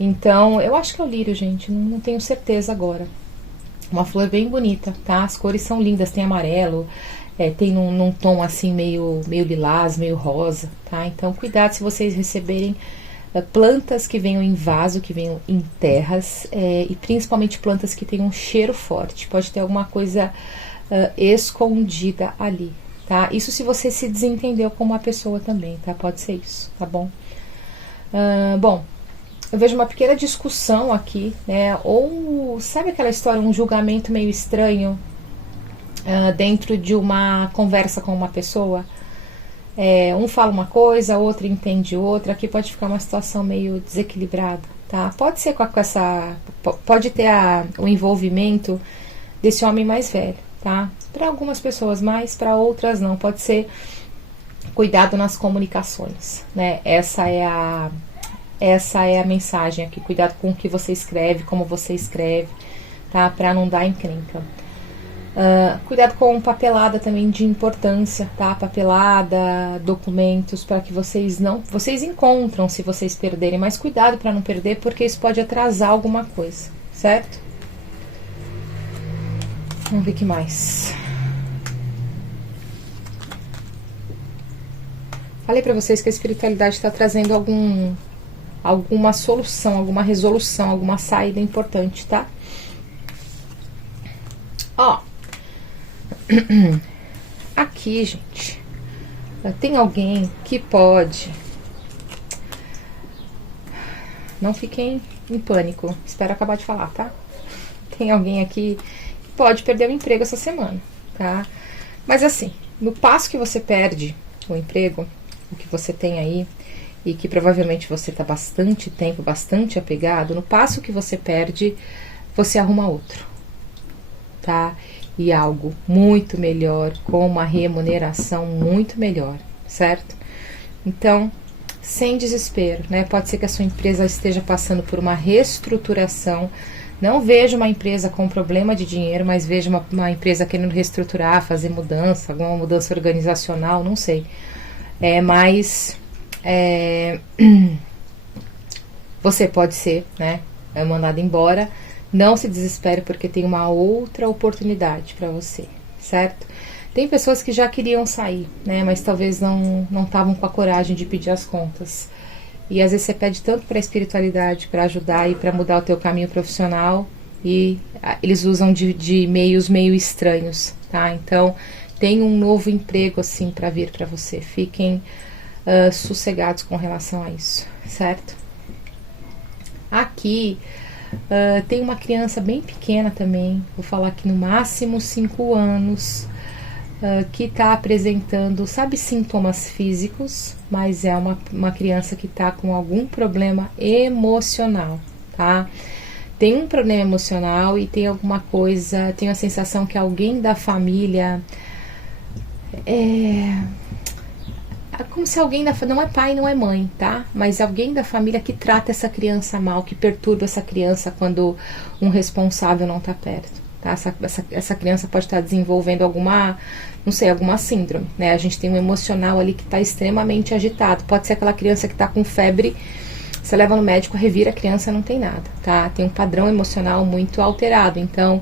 Então, eu acho que é o lírio, gente, não tenho certeza agora. Uma flor bem bonita, tá? As cores são lindas, tem amarelo, tem num tom assim meio lilás, meio rosa, tá? Então, cuidado se vocês receberem plantas que venham em vaso, que venham em terras, e principalmente plantas que tenham um cheiro forte. Pode ter alguma coisa escondida ali, tá? Isso se você se desentendeu com uma pessoa também, tá? Pode ser isso, tá bom? Bom, eu vejo uma pequena discussão aqui, né? Ou, sabe aquela história, um julgamento meio estranho dentro de uma conversa com uma pessoa? Um fala uma coisa, outro entende outra. Aqui pode ficar uma situação meio desequilibrada, tá? Pode ser com essa... Pode ter o envolvimento desse homem mais velho, tá? Para algumas pessoas mais, para outras não. Pode ser Cuidado nas comunicações, né? Essa é a mensagem aqui. Cuidado com o que você escreve, como você escreve, tá? Pra não dar encrenca. Cuidado com papelada também de importância, tá? Papelada, documentos, para que vocês encontram se vocês perderem, mas cuidado para não perder, porque isso pode atrasar alguma coisa, certo? Vamos ver o que mais. Falei para vocês que a espiritualidade está trazendo alguma solução, alguma resolução, alguma saída importante, tá? Ó, aqui, gente, tem alguém que pode... Não fiquem em pânico, espero acabar de falar, tá? Tem alguém aqui que pode perder o emprego essa semana, tá? Mas assim, no passo que você perde o emprego, o que você tem aí, e que provavelmente você está bastante tempo, bastante apegado, no passo que você perde, você arruma outro, tá? E algo muito melhor, com uma remuneração muito melhor, certo? Então, sem desespero, né? Pode ser que a sua empresa esteja passando por uma reestruturação. Não veja uma empresa com problema de dinheiro, mas veja uma empresa querendo reestruturar, fazer mudança, alguma mudança organizacional, não sei. Mas você pode ser, né, mandado embora. Não se desespere, porque tem uma outra oportunidade para você, certo? Tem pessoas que já queriam sair, né, mas talvez não estavam com a coragem de pedir as contas. E às vezes você pede tanto para a espiritualidade para ajudar e para mudar o teu caminho profissional, e eles usam de meios meio estranhos, tá? Então, tem um novo emprego assim para vir para você. Fiquem sossegados com relação a isso, certo? Aqui tem uma criança bem pequena também, vou falar aqui no máximo 5 anos, que está apresentando, sabe, sintomas físicos, mas é uma criança que está com algum problema emocional, tá? Tem um problema emocional e tem alguma coisa, tem a sensação que alguém da família é como se alguém da família, não é pai, não é mãe, tá? Mas alguém da família que trata essa criança mal, que perturba essa criança quando um responsável não está perto, tá? Essa criança pode estar desenvolvendo alguma síndrome, né? A gente tem um emocional ali que está extremamente agitado. Pode ser aquela criança que está com febre, você leva no médico, revira a criança, não tem nada, tá? Tem um padrão emocional muito alterado. Então,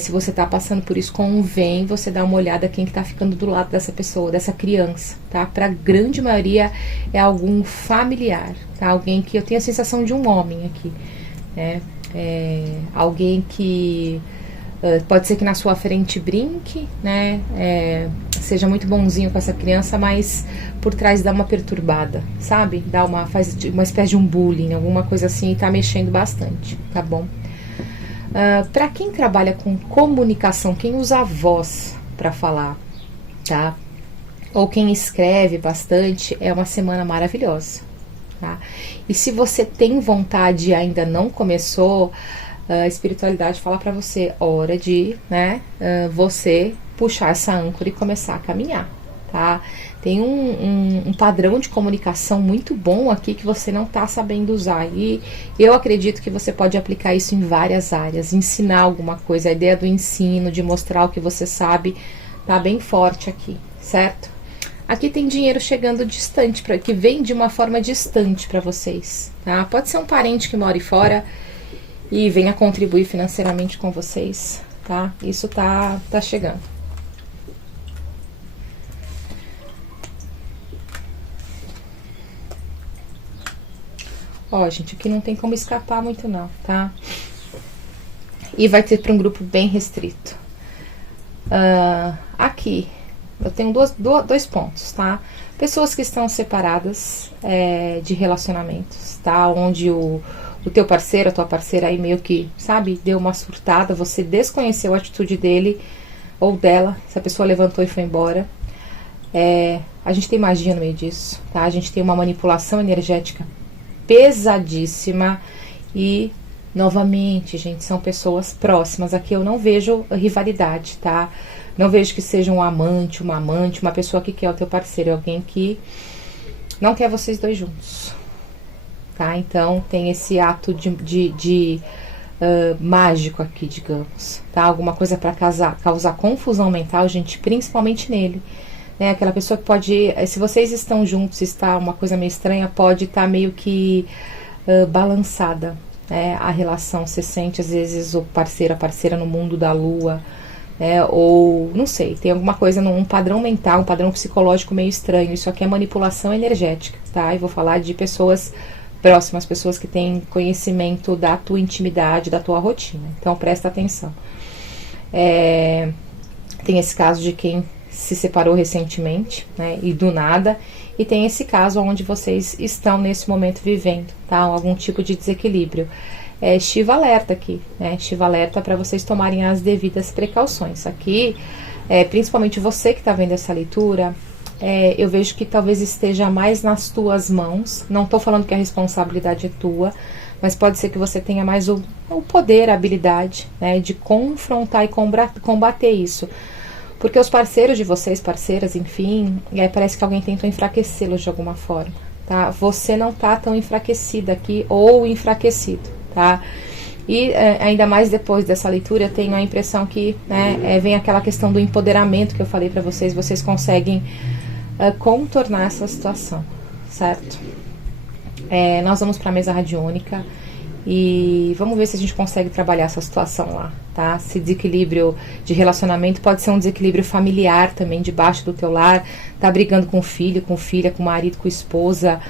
se você está passando por isso, convém você dar uma olhada quem que está ficando do lado dessa pessoa, dessa criança, tá? Para a grande maioria é algum familiar, tá? Alguém que eu tenho a sensação de um homem aqui, né? Alguém que pode ser que na sua frente brinque, né? Seja muito bonzinho com essa criança, mas por trás dá uma perturbada, sabe? Faz uma espécie de um bullying, alguma coisa assim, e tá mexendo bastante, tá bom? Para quem trabalha com comunicação, quem usa a voz para falar, tá? Ou quem escreve bastante, é uma semana maravilhosa, tá? E se você tem vontade e ainda não começou, a espiritualidade fala para você, hora de, né, você puxar essa âncora e começar a caminhar, tá? Tem um padrão de comunicação muito bom aqui que você não está sabendo usar, e eu acredito que você pode aplicar isso em várias áreas, ensinar alguma coisa, a ideia do ensino, de mostrar o que você sabe, tá bem forte aqui, certo? Aqui tem dinheiro chegando distante, que vem de uma forma distante para vocês, tá? Pode ser um parente que mora fora e venha contribuir financeiramente com vocês, tá? Isso tá chegando. Ó, gente, aqui não tem como escapar muito não, tá? E vai ter para um grupo bem restrito. Aqui, eu tenho dois pontos, tá? Pessoas que estão separadas de relacionamentos, tá? Onde o teu parceiro, a tua parceira aí meio que, sabe, deu uma surtada, você desconheceu a atitude dele ou dela, se a pessoa levantou e foi embora. A gente tem magia no meio disso, tá? A gente tem uma manipulação energética pesadíssima e Novamente, gente, são pessoas próximas. Aqui eu não vejo rivalidade, tá? Não vejo que seja um amante, uma pessoa que quer o teu parceiro, alguém que não quer vocês dois juntos, tá? Então tem esse ato de mágico aqui, digamos, tá? Alguma coisa para causar confusão mental, gente, principalmente nele, né? Aquela pessoa que pode, se vocês estão juntos, está uma coisa meio estranha, pode estar meio que balançada, né? A relação, você sente às vezes o parceiro, a parceira no mundo da lua, ou não sei, tem alguma coisa num padrão mental, um padrão psicológico meio estranho. Isso aqui é manipulação energética, tá? E vou falar de pessoas próximas, pessoas que têm conhecimento da tua intimidade, da tua rotina. Então presta atenção. Tem esse caso de quem se separou recentemente, né? E do nada. E tem esse caso onde vocês estão nesse momento vivendo, tá? Algum tipo de desequilíbrio. Shiva alerta aqui, né? Shiva alerta para vocês tomarem as devidas precauções. Aqui, principalmente você que está vendo essa leitura, eu vejo que talvez esteja mais nas tuas mãos. Não estou falando que a responsabilidade é tua, mas pode ser que você tenha mais o poder, a habilidade, né, de confrontar e combater isso. Porque os parceiros de vocês, parceiras, enfim, parece que alguém tentou enfraquecê-los de alguma forma, tá? Você não tá tão enfraquecida aqui ou enfraquecido. Tá? E ainda mais depois dessa leitura, eu tenho a impressão que, né, vem aquela questão do empoderamento que eu falei para vocês. Vocês conseguem contornar essa situação, certo? Nós vamos para a mesa radiônica e vamos ver se a gente consegue trabalhar essa situação lá, tá? Esse desequilíbrio de relacionamento pode ser um desequilíbrio familiar também, debaixo do teu lar, tá brigando com o filho, com filha, com o marido, com a esposa,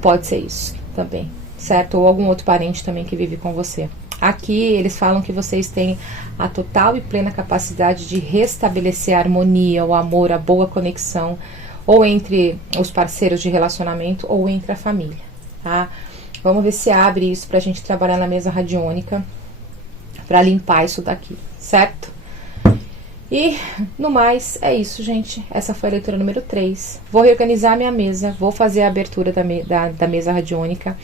pode ser isso também, certo? Ou algum outro parente também que vive com você. Aqui eles falam que vocês têm a total e plena capacidade de restabelecer a harmonia, o amor, a boa conexão, ou entre os parceiros de relacionamento, ou entre a família, tá? Vamos ver se abre isso pra gente trabalhar na mesa radiônica, pra limpar isso daqui, certo? E, no mais, é isso, gente. Essa foi a leitura número 3. Vou reorganizar minha mesa, vou fazer a abertura da mesa radiônica.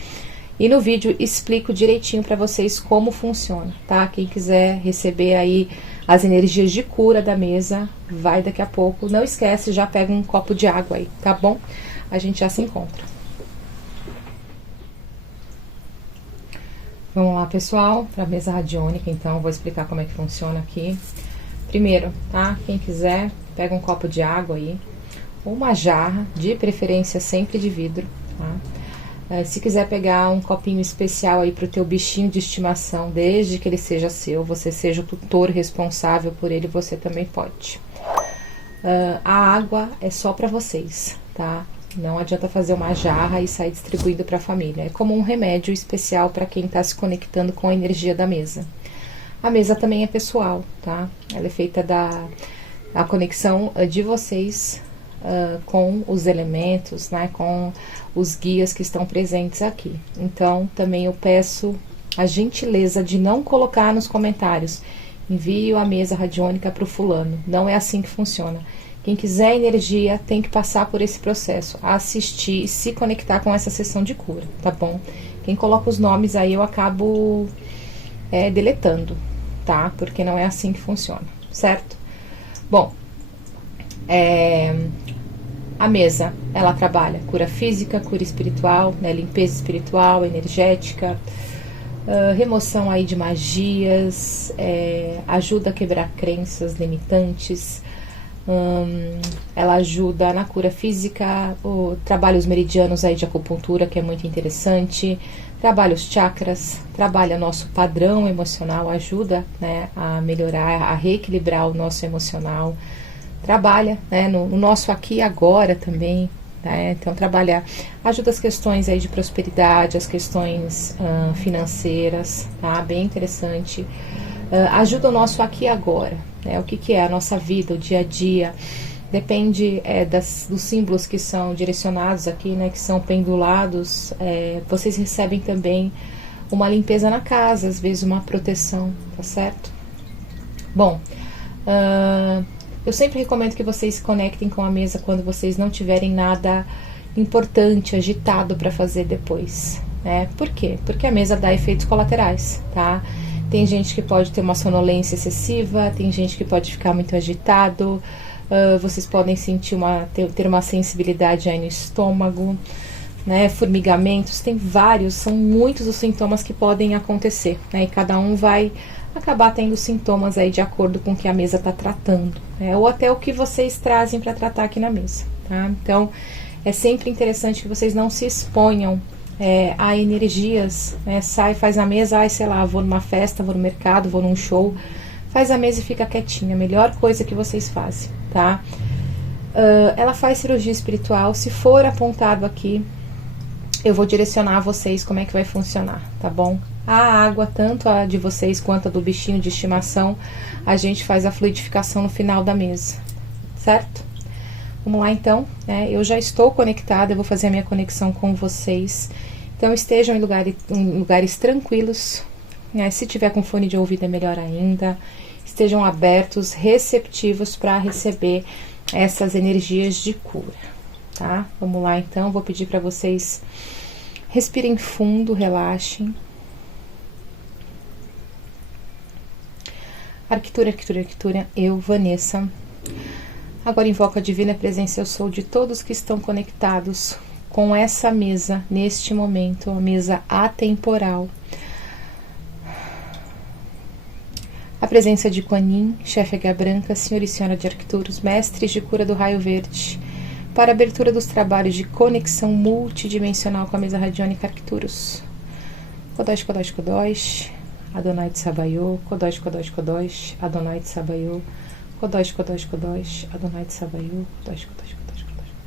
E no vídeo explico direitinho para vocês como funciona, tá? Quem quiser receber aí as energias de cura da mesa, vai daqui a pouco. Não esquece, já pega um copo de água aí, tá bom? A gente já se encontra. Vamos lá, pessoal, para a mesa radiônica, então, vou explicar como é que funciona aqui. Primeiro, tá? Quem quiser, pega um copo de água aí, ou uma jarra, de preferência sempre de vidro, tá? Se quiser pegar um copinho especial aí pro teu bichinho de estimação, desde que ele seja seu, você seja o tutor responsável por ele, você também pode. A água é só para vocês, tá? Não adianta fazer uma jarra e sair distribuindo para a família. É como um remédio especial para quem está se conectando com a energia da mesa. A mesa também é pessoal, tá? Ela é feita da conexão de vocês com os elementos, né? Com os guias que estão presentes aqui. Então, também eu peço a gentileza de não colocar nos comentários: envio a mesa radiônica para o fulano. Não é assim que funciona. Quem quiser energia tem que passar por esse processo, assistir e se conectar com essa sessão de cura, tá bom? Quem coloca os nomes aí eu acabo deletando, tá? Porque não é assim que funciona, certo? Bom, a mesa, ela trabalha cura física, cura espiritual, né? Limpeza espiritual, energética, remoção aí de magias, ajuda a quebrar crenças limitantes. Ela ajuda na cura física, trabalha os meridianos aí de acupuntura, que é muito interessante, trabalha os chakras, trabalha nosso padrão emocional, ajuda, né, a melhorar, a reequilibrar o nosso emocional, trabalha, né, no nosso aqui e agora também, né, então ajuda as questões aí de prosperidade, as questões financeiras, tá, bem interessante. Ajuda o nosso aqui e agora, né? O que é a nossa vida, o dia a dia, depende dos símbolos que são direcionados aqui, né, que são pendulados. Vocês recebem também uma limpeza na casa, às vezes uma proteção, tá certo? Bom, eu sempre recomendo que vocês se conectem com a mesa quando vocês não tiverem nada importante, agitado para fazer depois, né? Por quê? Porque a mesa dá efeitos colaterais, tá? Tem gente que pode ter uma sonolência excessiva, tem gente que pode ficar muito agitado, vocês podem sentir ter uma sensibilidade aí no estômago, né? Formigamentos, tem vários, são muitos os sintomas que podem acontecer, né? E cada um vai acabar tendo sintomas aí de acordo com o que a mesa está tratando, né? Ou até o que vocês trazem para tratar aqui na mesa, tá? Então, é sempre interessante que vocês não se exponham a energias, né? Sai, faz a mesa, ai, sei lá, vou numa festa, vou no mercado, vou num show, faz a mesa e fica quietinha, a melhor coisa que vocês fazem, tá? Ela faz cirurgia espiritual, se for apontado aqui, eu vou direcionar a vocês como é que vai funcionar, tá bom? A água, tanto a de vocês quanto a do bichinho de estimação, a gente faz a fluidificação no final da mesa, certo? Vamos lá então, né? Eu já estou conectada, eu vou fazer a minha conexão com vocês. Então estejam em lugares tranquilos, né? Se tiver com fone de ouvido é melhor ainda. Estejam abertos, receptivos para receber essas energias de cura, tá? Vamos lá então, vou pedir para vocês respirem fundo, relaxem. Arquitetura, arquitetura, arquitetura, eu, Vanessa. Agora invoco a divina presença, eu sou de todos que estão conectados com essa mesa, neste momento, a mesa atemporal. A presença de Kuan Yin, chefe Águia Branca, senhor e senhora de Arcturus, mestres de cura do raio verde, para a abertura dos trabalhos de conexão multidimensional com a mesa radiônica Arcturus. Kodosh, Kodosh, Kodosh, Adonai Tsabayô, Kodosh, Kodosh, Kodosh, Adonai Tsabayô, Kodosh, Kodosh, Kodosh, Adonai Tsabayô, Kodosh, Kodosh, Kodosh, Kodosh, Kodosh.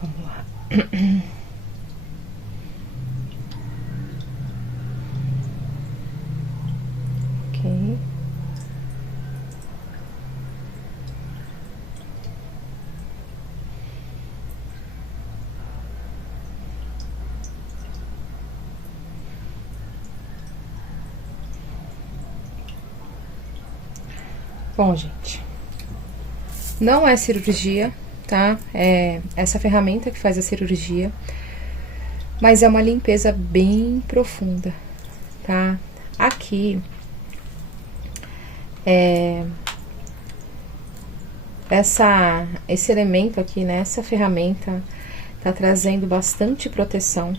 Vamos lá. Ok. Bom, gente, não é cirurgia, tá? É essa ferramenta que faz a cirurgia, mas é uma limpeza bem profunda, tá? Aqui, esse elemento aqui, né? Essa ferramenta tá trazendo bastante proteção,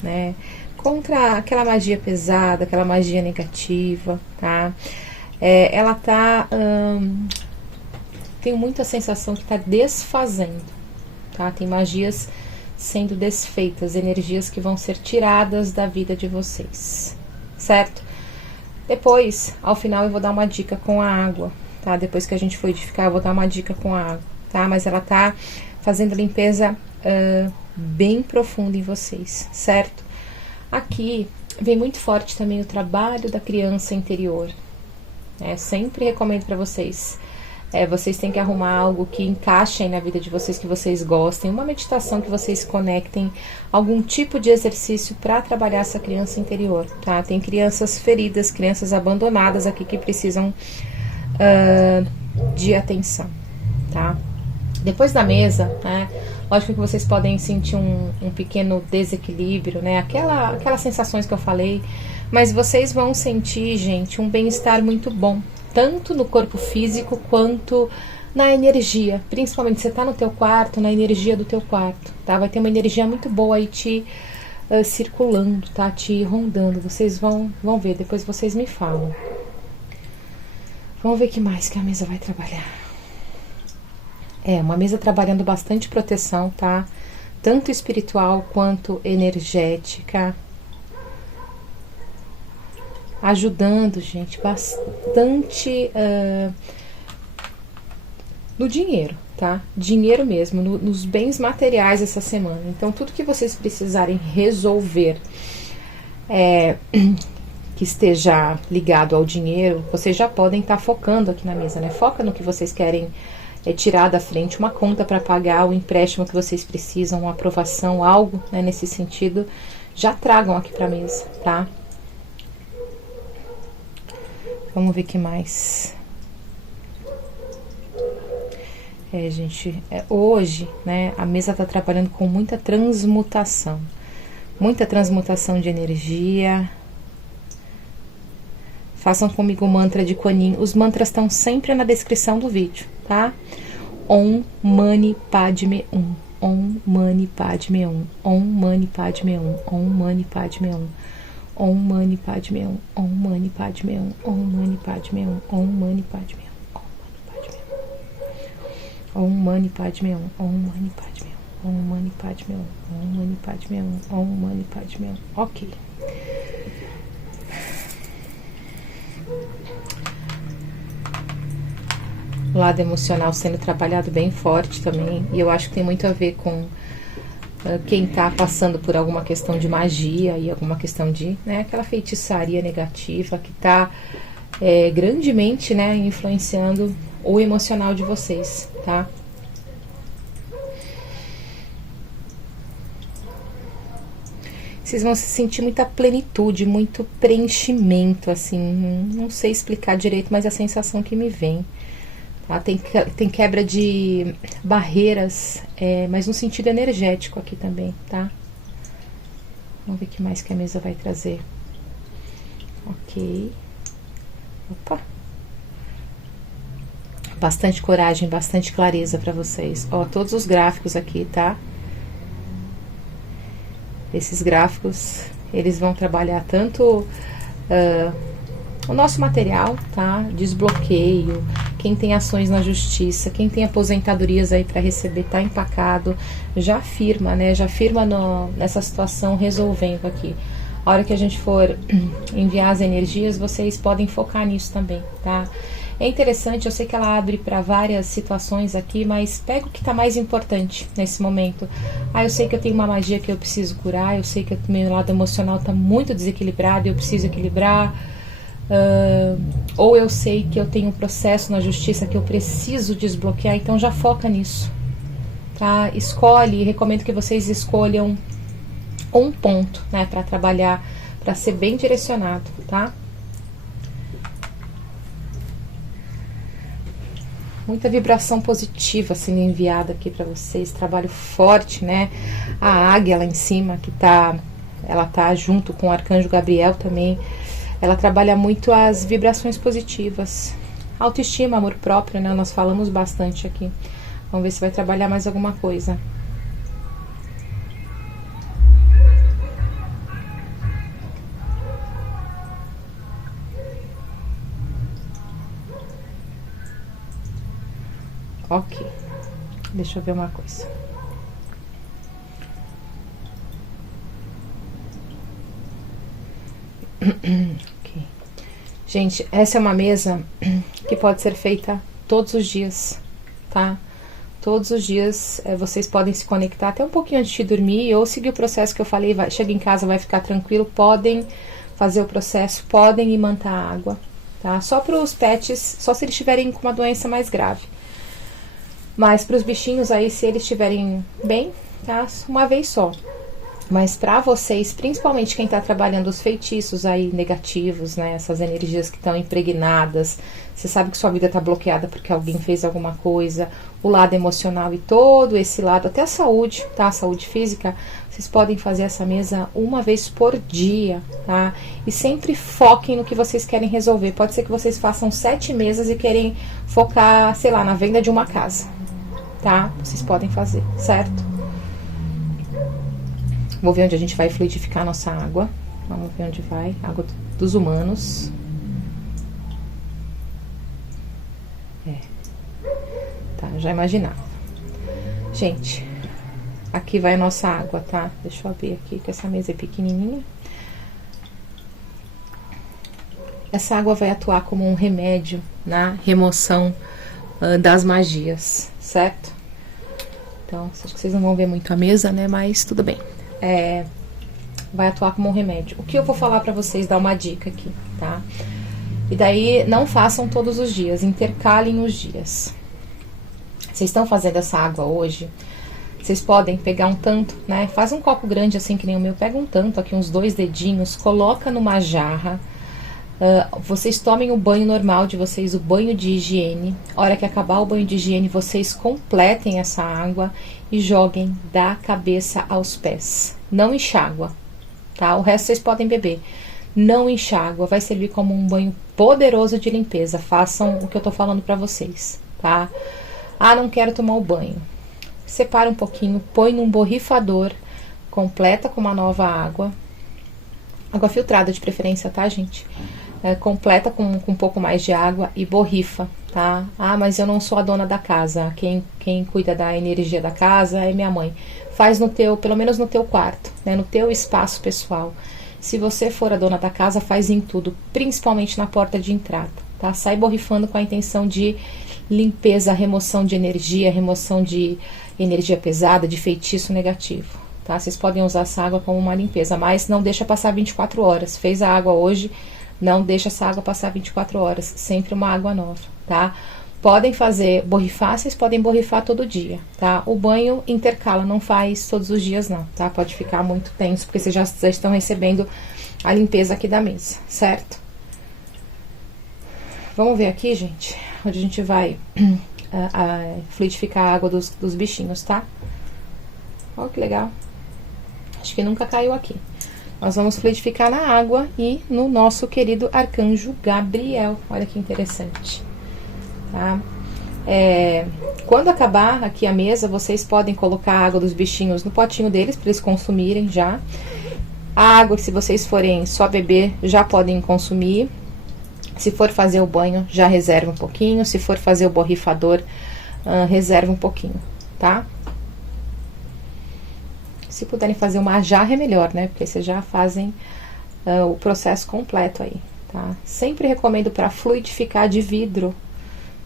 né? Contra aquela magia pesada, aquela magia negativa, tá? Ela tá... tenho muita sensação que tá desfazendo, tá? Tem magias sendo desfeitas, energias que vão ser tiradas da vida de vocês, certo? Depois, ao final, eu vou dar uma dica com a água, tá? Depois que a gente fluidificar, eu vou dar uma dica com a água, tá? Mas ela tá fazendo limpeza bem profunda em vocês, certo? Aqui vem muito forte também o trabalho da criança interior. Sempre recomendo para vocês. Vocês têm que arrumar algo que encaixe aí na vida de vocês, que vocês gostem, uma meditação que vocês conectem, algum tipo de exercício para trabalhar essa criança interior, tá? Tem crianças feridas, crianças abandonadas aqui que precisam de atenção, tá? Depois da mesa, né? Lógico que vocês podem sentir um pequeno desequilíbrio, né? Aquelas sensações que eu falei, mas vocês vão sentir, gente, um bem-estar muito bom, tanto no corpo físico quanto na energia. Principalmente, você tá no teu quarto, na energia do teu quarto, tá? Vai ter uma energia muito boa aí te circulando, tá? Te rondando. Vocês vão ver, depois vocês me falam. Vamos ver o que mais que a mesa vai trabalhar. Uma mesa trabalhando bastante proteção, tá? Tanto espiritual quanto energética. Ajudando, gente, bastante no dinheiro, tá? Dinheiro mesmo, nos bens materiais essa semana. Então, tudo que vocês precisarem resolver que esteja ligado ao dinheiro, vocês já podem estar focando aqui na mesa, né? Foca no que vocês querem tirar da frente uma conta para pagar o empréstimo que vocês precisam, uma aprovação, algo, né, nesse sentido, já tragam aqui para a mesa, tá? Vamos ver o que mais. Gente, hoje, né, a mesa tá trabalhando com muita transmutação de energia. Façam comigo o mantra de Kuan Yin. Os mantras estão sempre na descrição do vídeo, tá? Om Mani Padme Hum. Om Mani Padme Hum. Om Mani Padme Hum. Om Mani Padme Hum. Om Mani Padme Hum. Om Mani Padme Hum. Om Mani Padme Hum. Om Mani Padme Hum. Om Mani Padme Hum. Om Mani Padme Hum. Om Mani Padme Hum. Om Mani Padme Hum. Om Mani Padme Hum. Ok. O lado emocional sendo trabalhado bem forte também. E eu acho que tem muito a ver com quem tá passando por alguma questão de magia e alguma questão de, né, aquela feitiçaria negativa que tá grandemente, né, influenciando o emocional de vocês, tá? Vocês vão sentir muita plenitude, muito preenchimento, assim, não sei explicar direito, mas é a sensação que me vem. Tá? Tem quebra de barreiras, mas no sentido energético aqui também, tá? Vamos ver o que mais que a mesa vai trazer. Ok. Opa. Bastante coragem, bastante clareza para vocês. Ó, todos os gráficos aqui, tá? Esses gráficos, eles vão trabalhar tanto o nosso material, tá? Desbloqueio, quem tem ações na justiça, quem tem aposentadorias aí para receber, tá empacado, já firma, né? Já firma nessa situação resolvendo aqui. A hora que a gente for enviar as energias, vocês podem focar nisso também, tá? É interessante, eu sei que ela abre para várias situações aqui, mas pega o que está mais importante nesse momento. Eu sei que eu tenho uma magia que eu preciso curar, eu sei que o meu lado emocional está muito desequilibrado e eu preciso equilibrar. Ou eu sei que eu tenho um processo na justiça que eu preciso desbloquear, então já foca nisso, tá? Escolhe, recomendo que vocês escolham um ponto, né, para trabalhar, para ser bem direcionado, tá? Muita vibração positiva sendo enviada aqui para vocês, trabalho forte, né? A águia lá em cima, ela tá junto com o arcanjo Gabriel também. Ela trabalha muito as vibrações positivas. Autoestima, amor próprio, né? Nós falamos bastante aqui. Vamos ver se vai trabalhar mais alguma coisa. Ok, deixa eu ver uma coisa. Okay. Gente, essa é uma mesa que pode ser feita todos os dias, tá? Todos os dias vocês podem se conectar até um pouquinho antes de dormir ou seguir o processo que eu falei, chega em casa, vai ficar tranquilo, podem fazer o processo, podem imantar a água, tá? Só para os pets, só se eles estiverem com uma doença mais grave. Mas para os bichinhos aí, se eles estiverem bem, tá? Uma vez só. Mas para vocês, principalmente quem está trabalhando os feitiços aí negativos, né? Essas energias que estão impregnadas. Você sabe que sua vida está bloqueada porque alguém fez alguma coisa. O lado emocional e todo esse lado, até a saúde, tá? A saúde física. Vocês podem fazer essa mesa uma vez por dia, tá? E sempre foquem no que vocês querem resolver. Pode ser que vocês façam 7 mesas e querem focar, sei lá, na venda de uma casa. Tá? Vocês podem fazer, certo? Vou ver onde a gente vai fluidificar a nossa água. Vamos ver onde vai. Água dos humanos. Tá, já imaginava. Gente, aqui vai a nossa água, tá? Deixa eu abrir aqui, que essa mesa é pequenininha. Essa água vai atuar como um remédio na remoção das magias, certo? Então, acho que vocês não vão ver muito a mesa, né? Mas tudo bem. Vai atuar como um remédio. O que eu vou falar pra vocês, dar uma dica aqui, tá? E daí, não façam todos os dias, intercalem os dias. Vocês estão fazendo essa água hoje, vocês podem pegar um tanto, né? Faz um copo grande assim que nem o meu, pega um tanto aqui, uns 2 dedinhos, coloca numa jarra. Vocês tomem o banho normal de vocês, o banho de higiene. A hora que acabar o banho de higiene, vocês completem essa água e joguem da cabeça aos pés. Não enxágua, tá? O resto vocês podem beber. Não enxágua, vai servir como um banho poderoso de limpeza. Façam o que eu tô falando pra vocês, tá? Ah, não quero tomar o banho. Separa um pouquinho, põe num borrifador, completa com uma nova água. Água filtrada de preferência, tá, gente? Completa com um pouco mais de água e borrifa, tá? Ah, mas eu não sou a dona da casa. Quem cuida da energia da casa é minha mãe. Faz no teu, pelo menos no teu quarto, né? No teu espaço pessoal. Se você for a dona da casa, faz em tudo, principalmente na porta de entrada, tá? Sai borrifando com a intenção de limpeza, remoção de energia pesada, de feitiço negativo, tá? Vocês podem usar essa água como uma limpeza, mas não deixa passar 24 horas. Fez a água hoje, não deixa essa água passar 24 horas, sempre uma água nova, tá? Podem borrifar, vocês podem borrifar todo dia, tá? O banho intercala, não faz todos os dias não, tá? Pode ficar muito tenso, porque vocês já estão recebendo a limpeza aqui da mesa, certo? Vamos ver aqui, gente, onde a gente vai fluidificar a água dos bichinhos, tá? Olha que legal. Acho que nunca caiu aqui. Nós vamos fluidificar na água e no nosso querido arcanjo Gabriel. Olha que interessante. Tá? Quando acabar aqui a mesa, vocês podem colocar a água dos bichinhos no potinho deles, para eles consumirem já. A água, se vocês forem só beber, já podem consumir. Se for fazer o banho, já reserva um pouquinho. Se for fazer o borrifador, reserva um pouquinho, tá? Se puderem fazer uma jarra é melhor, né? Porque vocês já fazem o processo completo aí, tá? Sempre recomendo para fluidificar de vidro.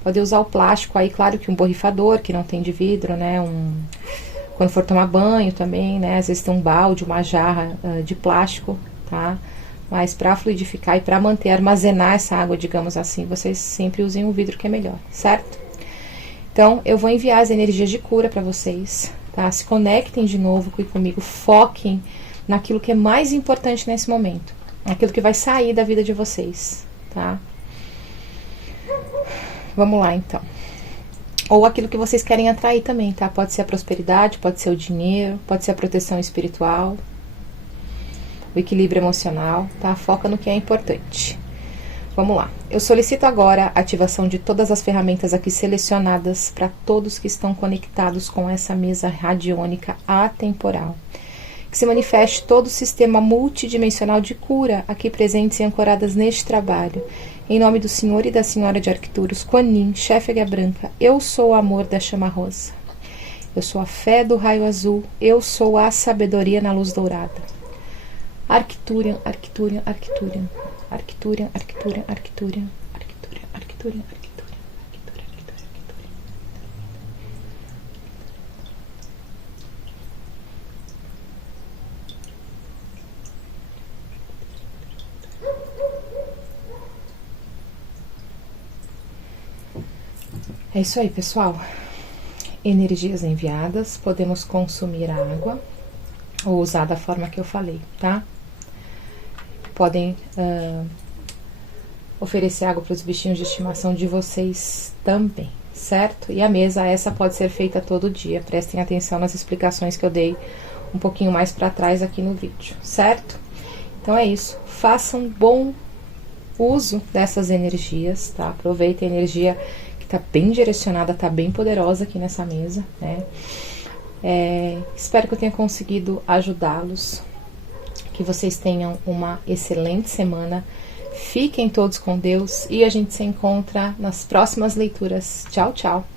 Pode usar o plástico aí, claro que um borrifador que não tem de vidro, né? Quando for tomar banho também, né? Às vezes tem um balde, uma jarra de plástico, tá? Mas para fluidificar e para manter, armazenar essa água, digamos assim, vocês sempre usem um vidro que é melhor, certo? Então, eu vou enviar as energias de cura para vocês, tá? Se conectem de novo comigo, foquem naquilo que é mais importante nesse momento, aquilo que vai sair da vida de vocês, tá? Vamos lá, então. Ou aquilo que vocês querem atrair também, tá? Pode ser a prosperidade, pode ser o dinheiro, pode ser a proteção espiritual, o equilíbrio emocional, tá? Foca no que é importante. Vamos lá. Eu solicito agora a ativação de todas as ferramentas aqui selecionadas para todos que estão conectados com essa mesa radiônica atemporal. Que se manifeste todo o sistema multidimensional de cura aqui presentes e ancoradas neste trabalho. Em nome do Senhor e da Senhora de Arcturus, Kuan Yin, chefe Águia Branca, eu sou o amor da chama rosa. Eu sou a fé do raio azul, eu sou a sabedoria na luz dourada. Arcturian, Arcturian, Arcturian, Arcturian, Arcturian, Arcturian, Arcturian, Arcturian, Arcturian, Arcturian, Arcturian. É isso aí, pessoal. Energias enviadas, podemos consumir a água ou usar da forma que eu falei, tá? Podem oferecer água para os bichinhos de estimação de vocês também, certo? E a mesa essa pode ser feita todo dia. Prestem atenção nas explicações que eu dei um pouquinho mais para trás aqui no vídeo, certo? Então é isso. Façam bom uso dessas energias, tá? Aproveitem a energia que tá bem direcionada, tá bem poderosa aqui nessa mesa, né? Espero que eu tenha conseguido ajudá-los, que vocês tenham uma excelente semana, fiquem todos com Deus e a gente se encontra nas próximas leituras. Tchau, tchau!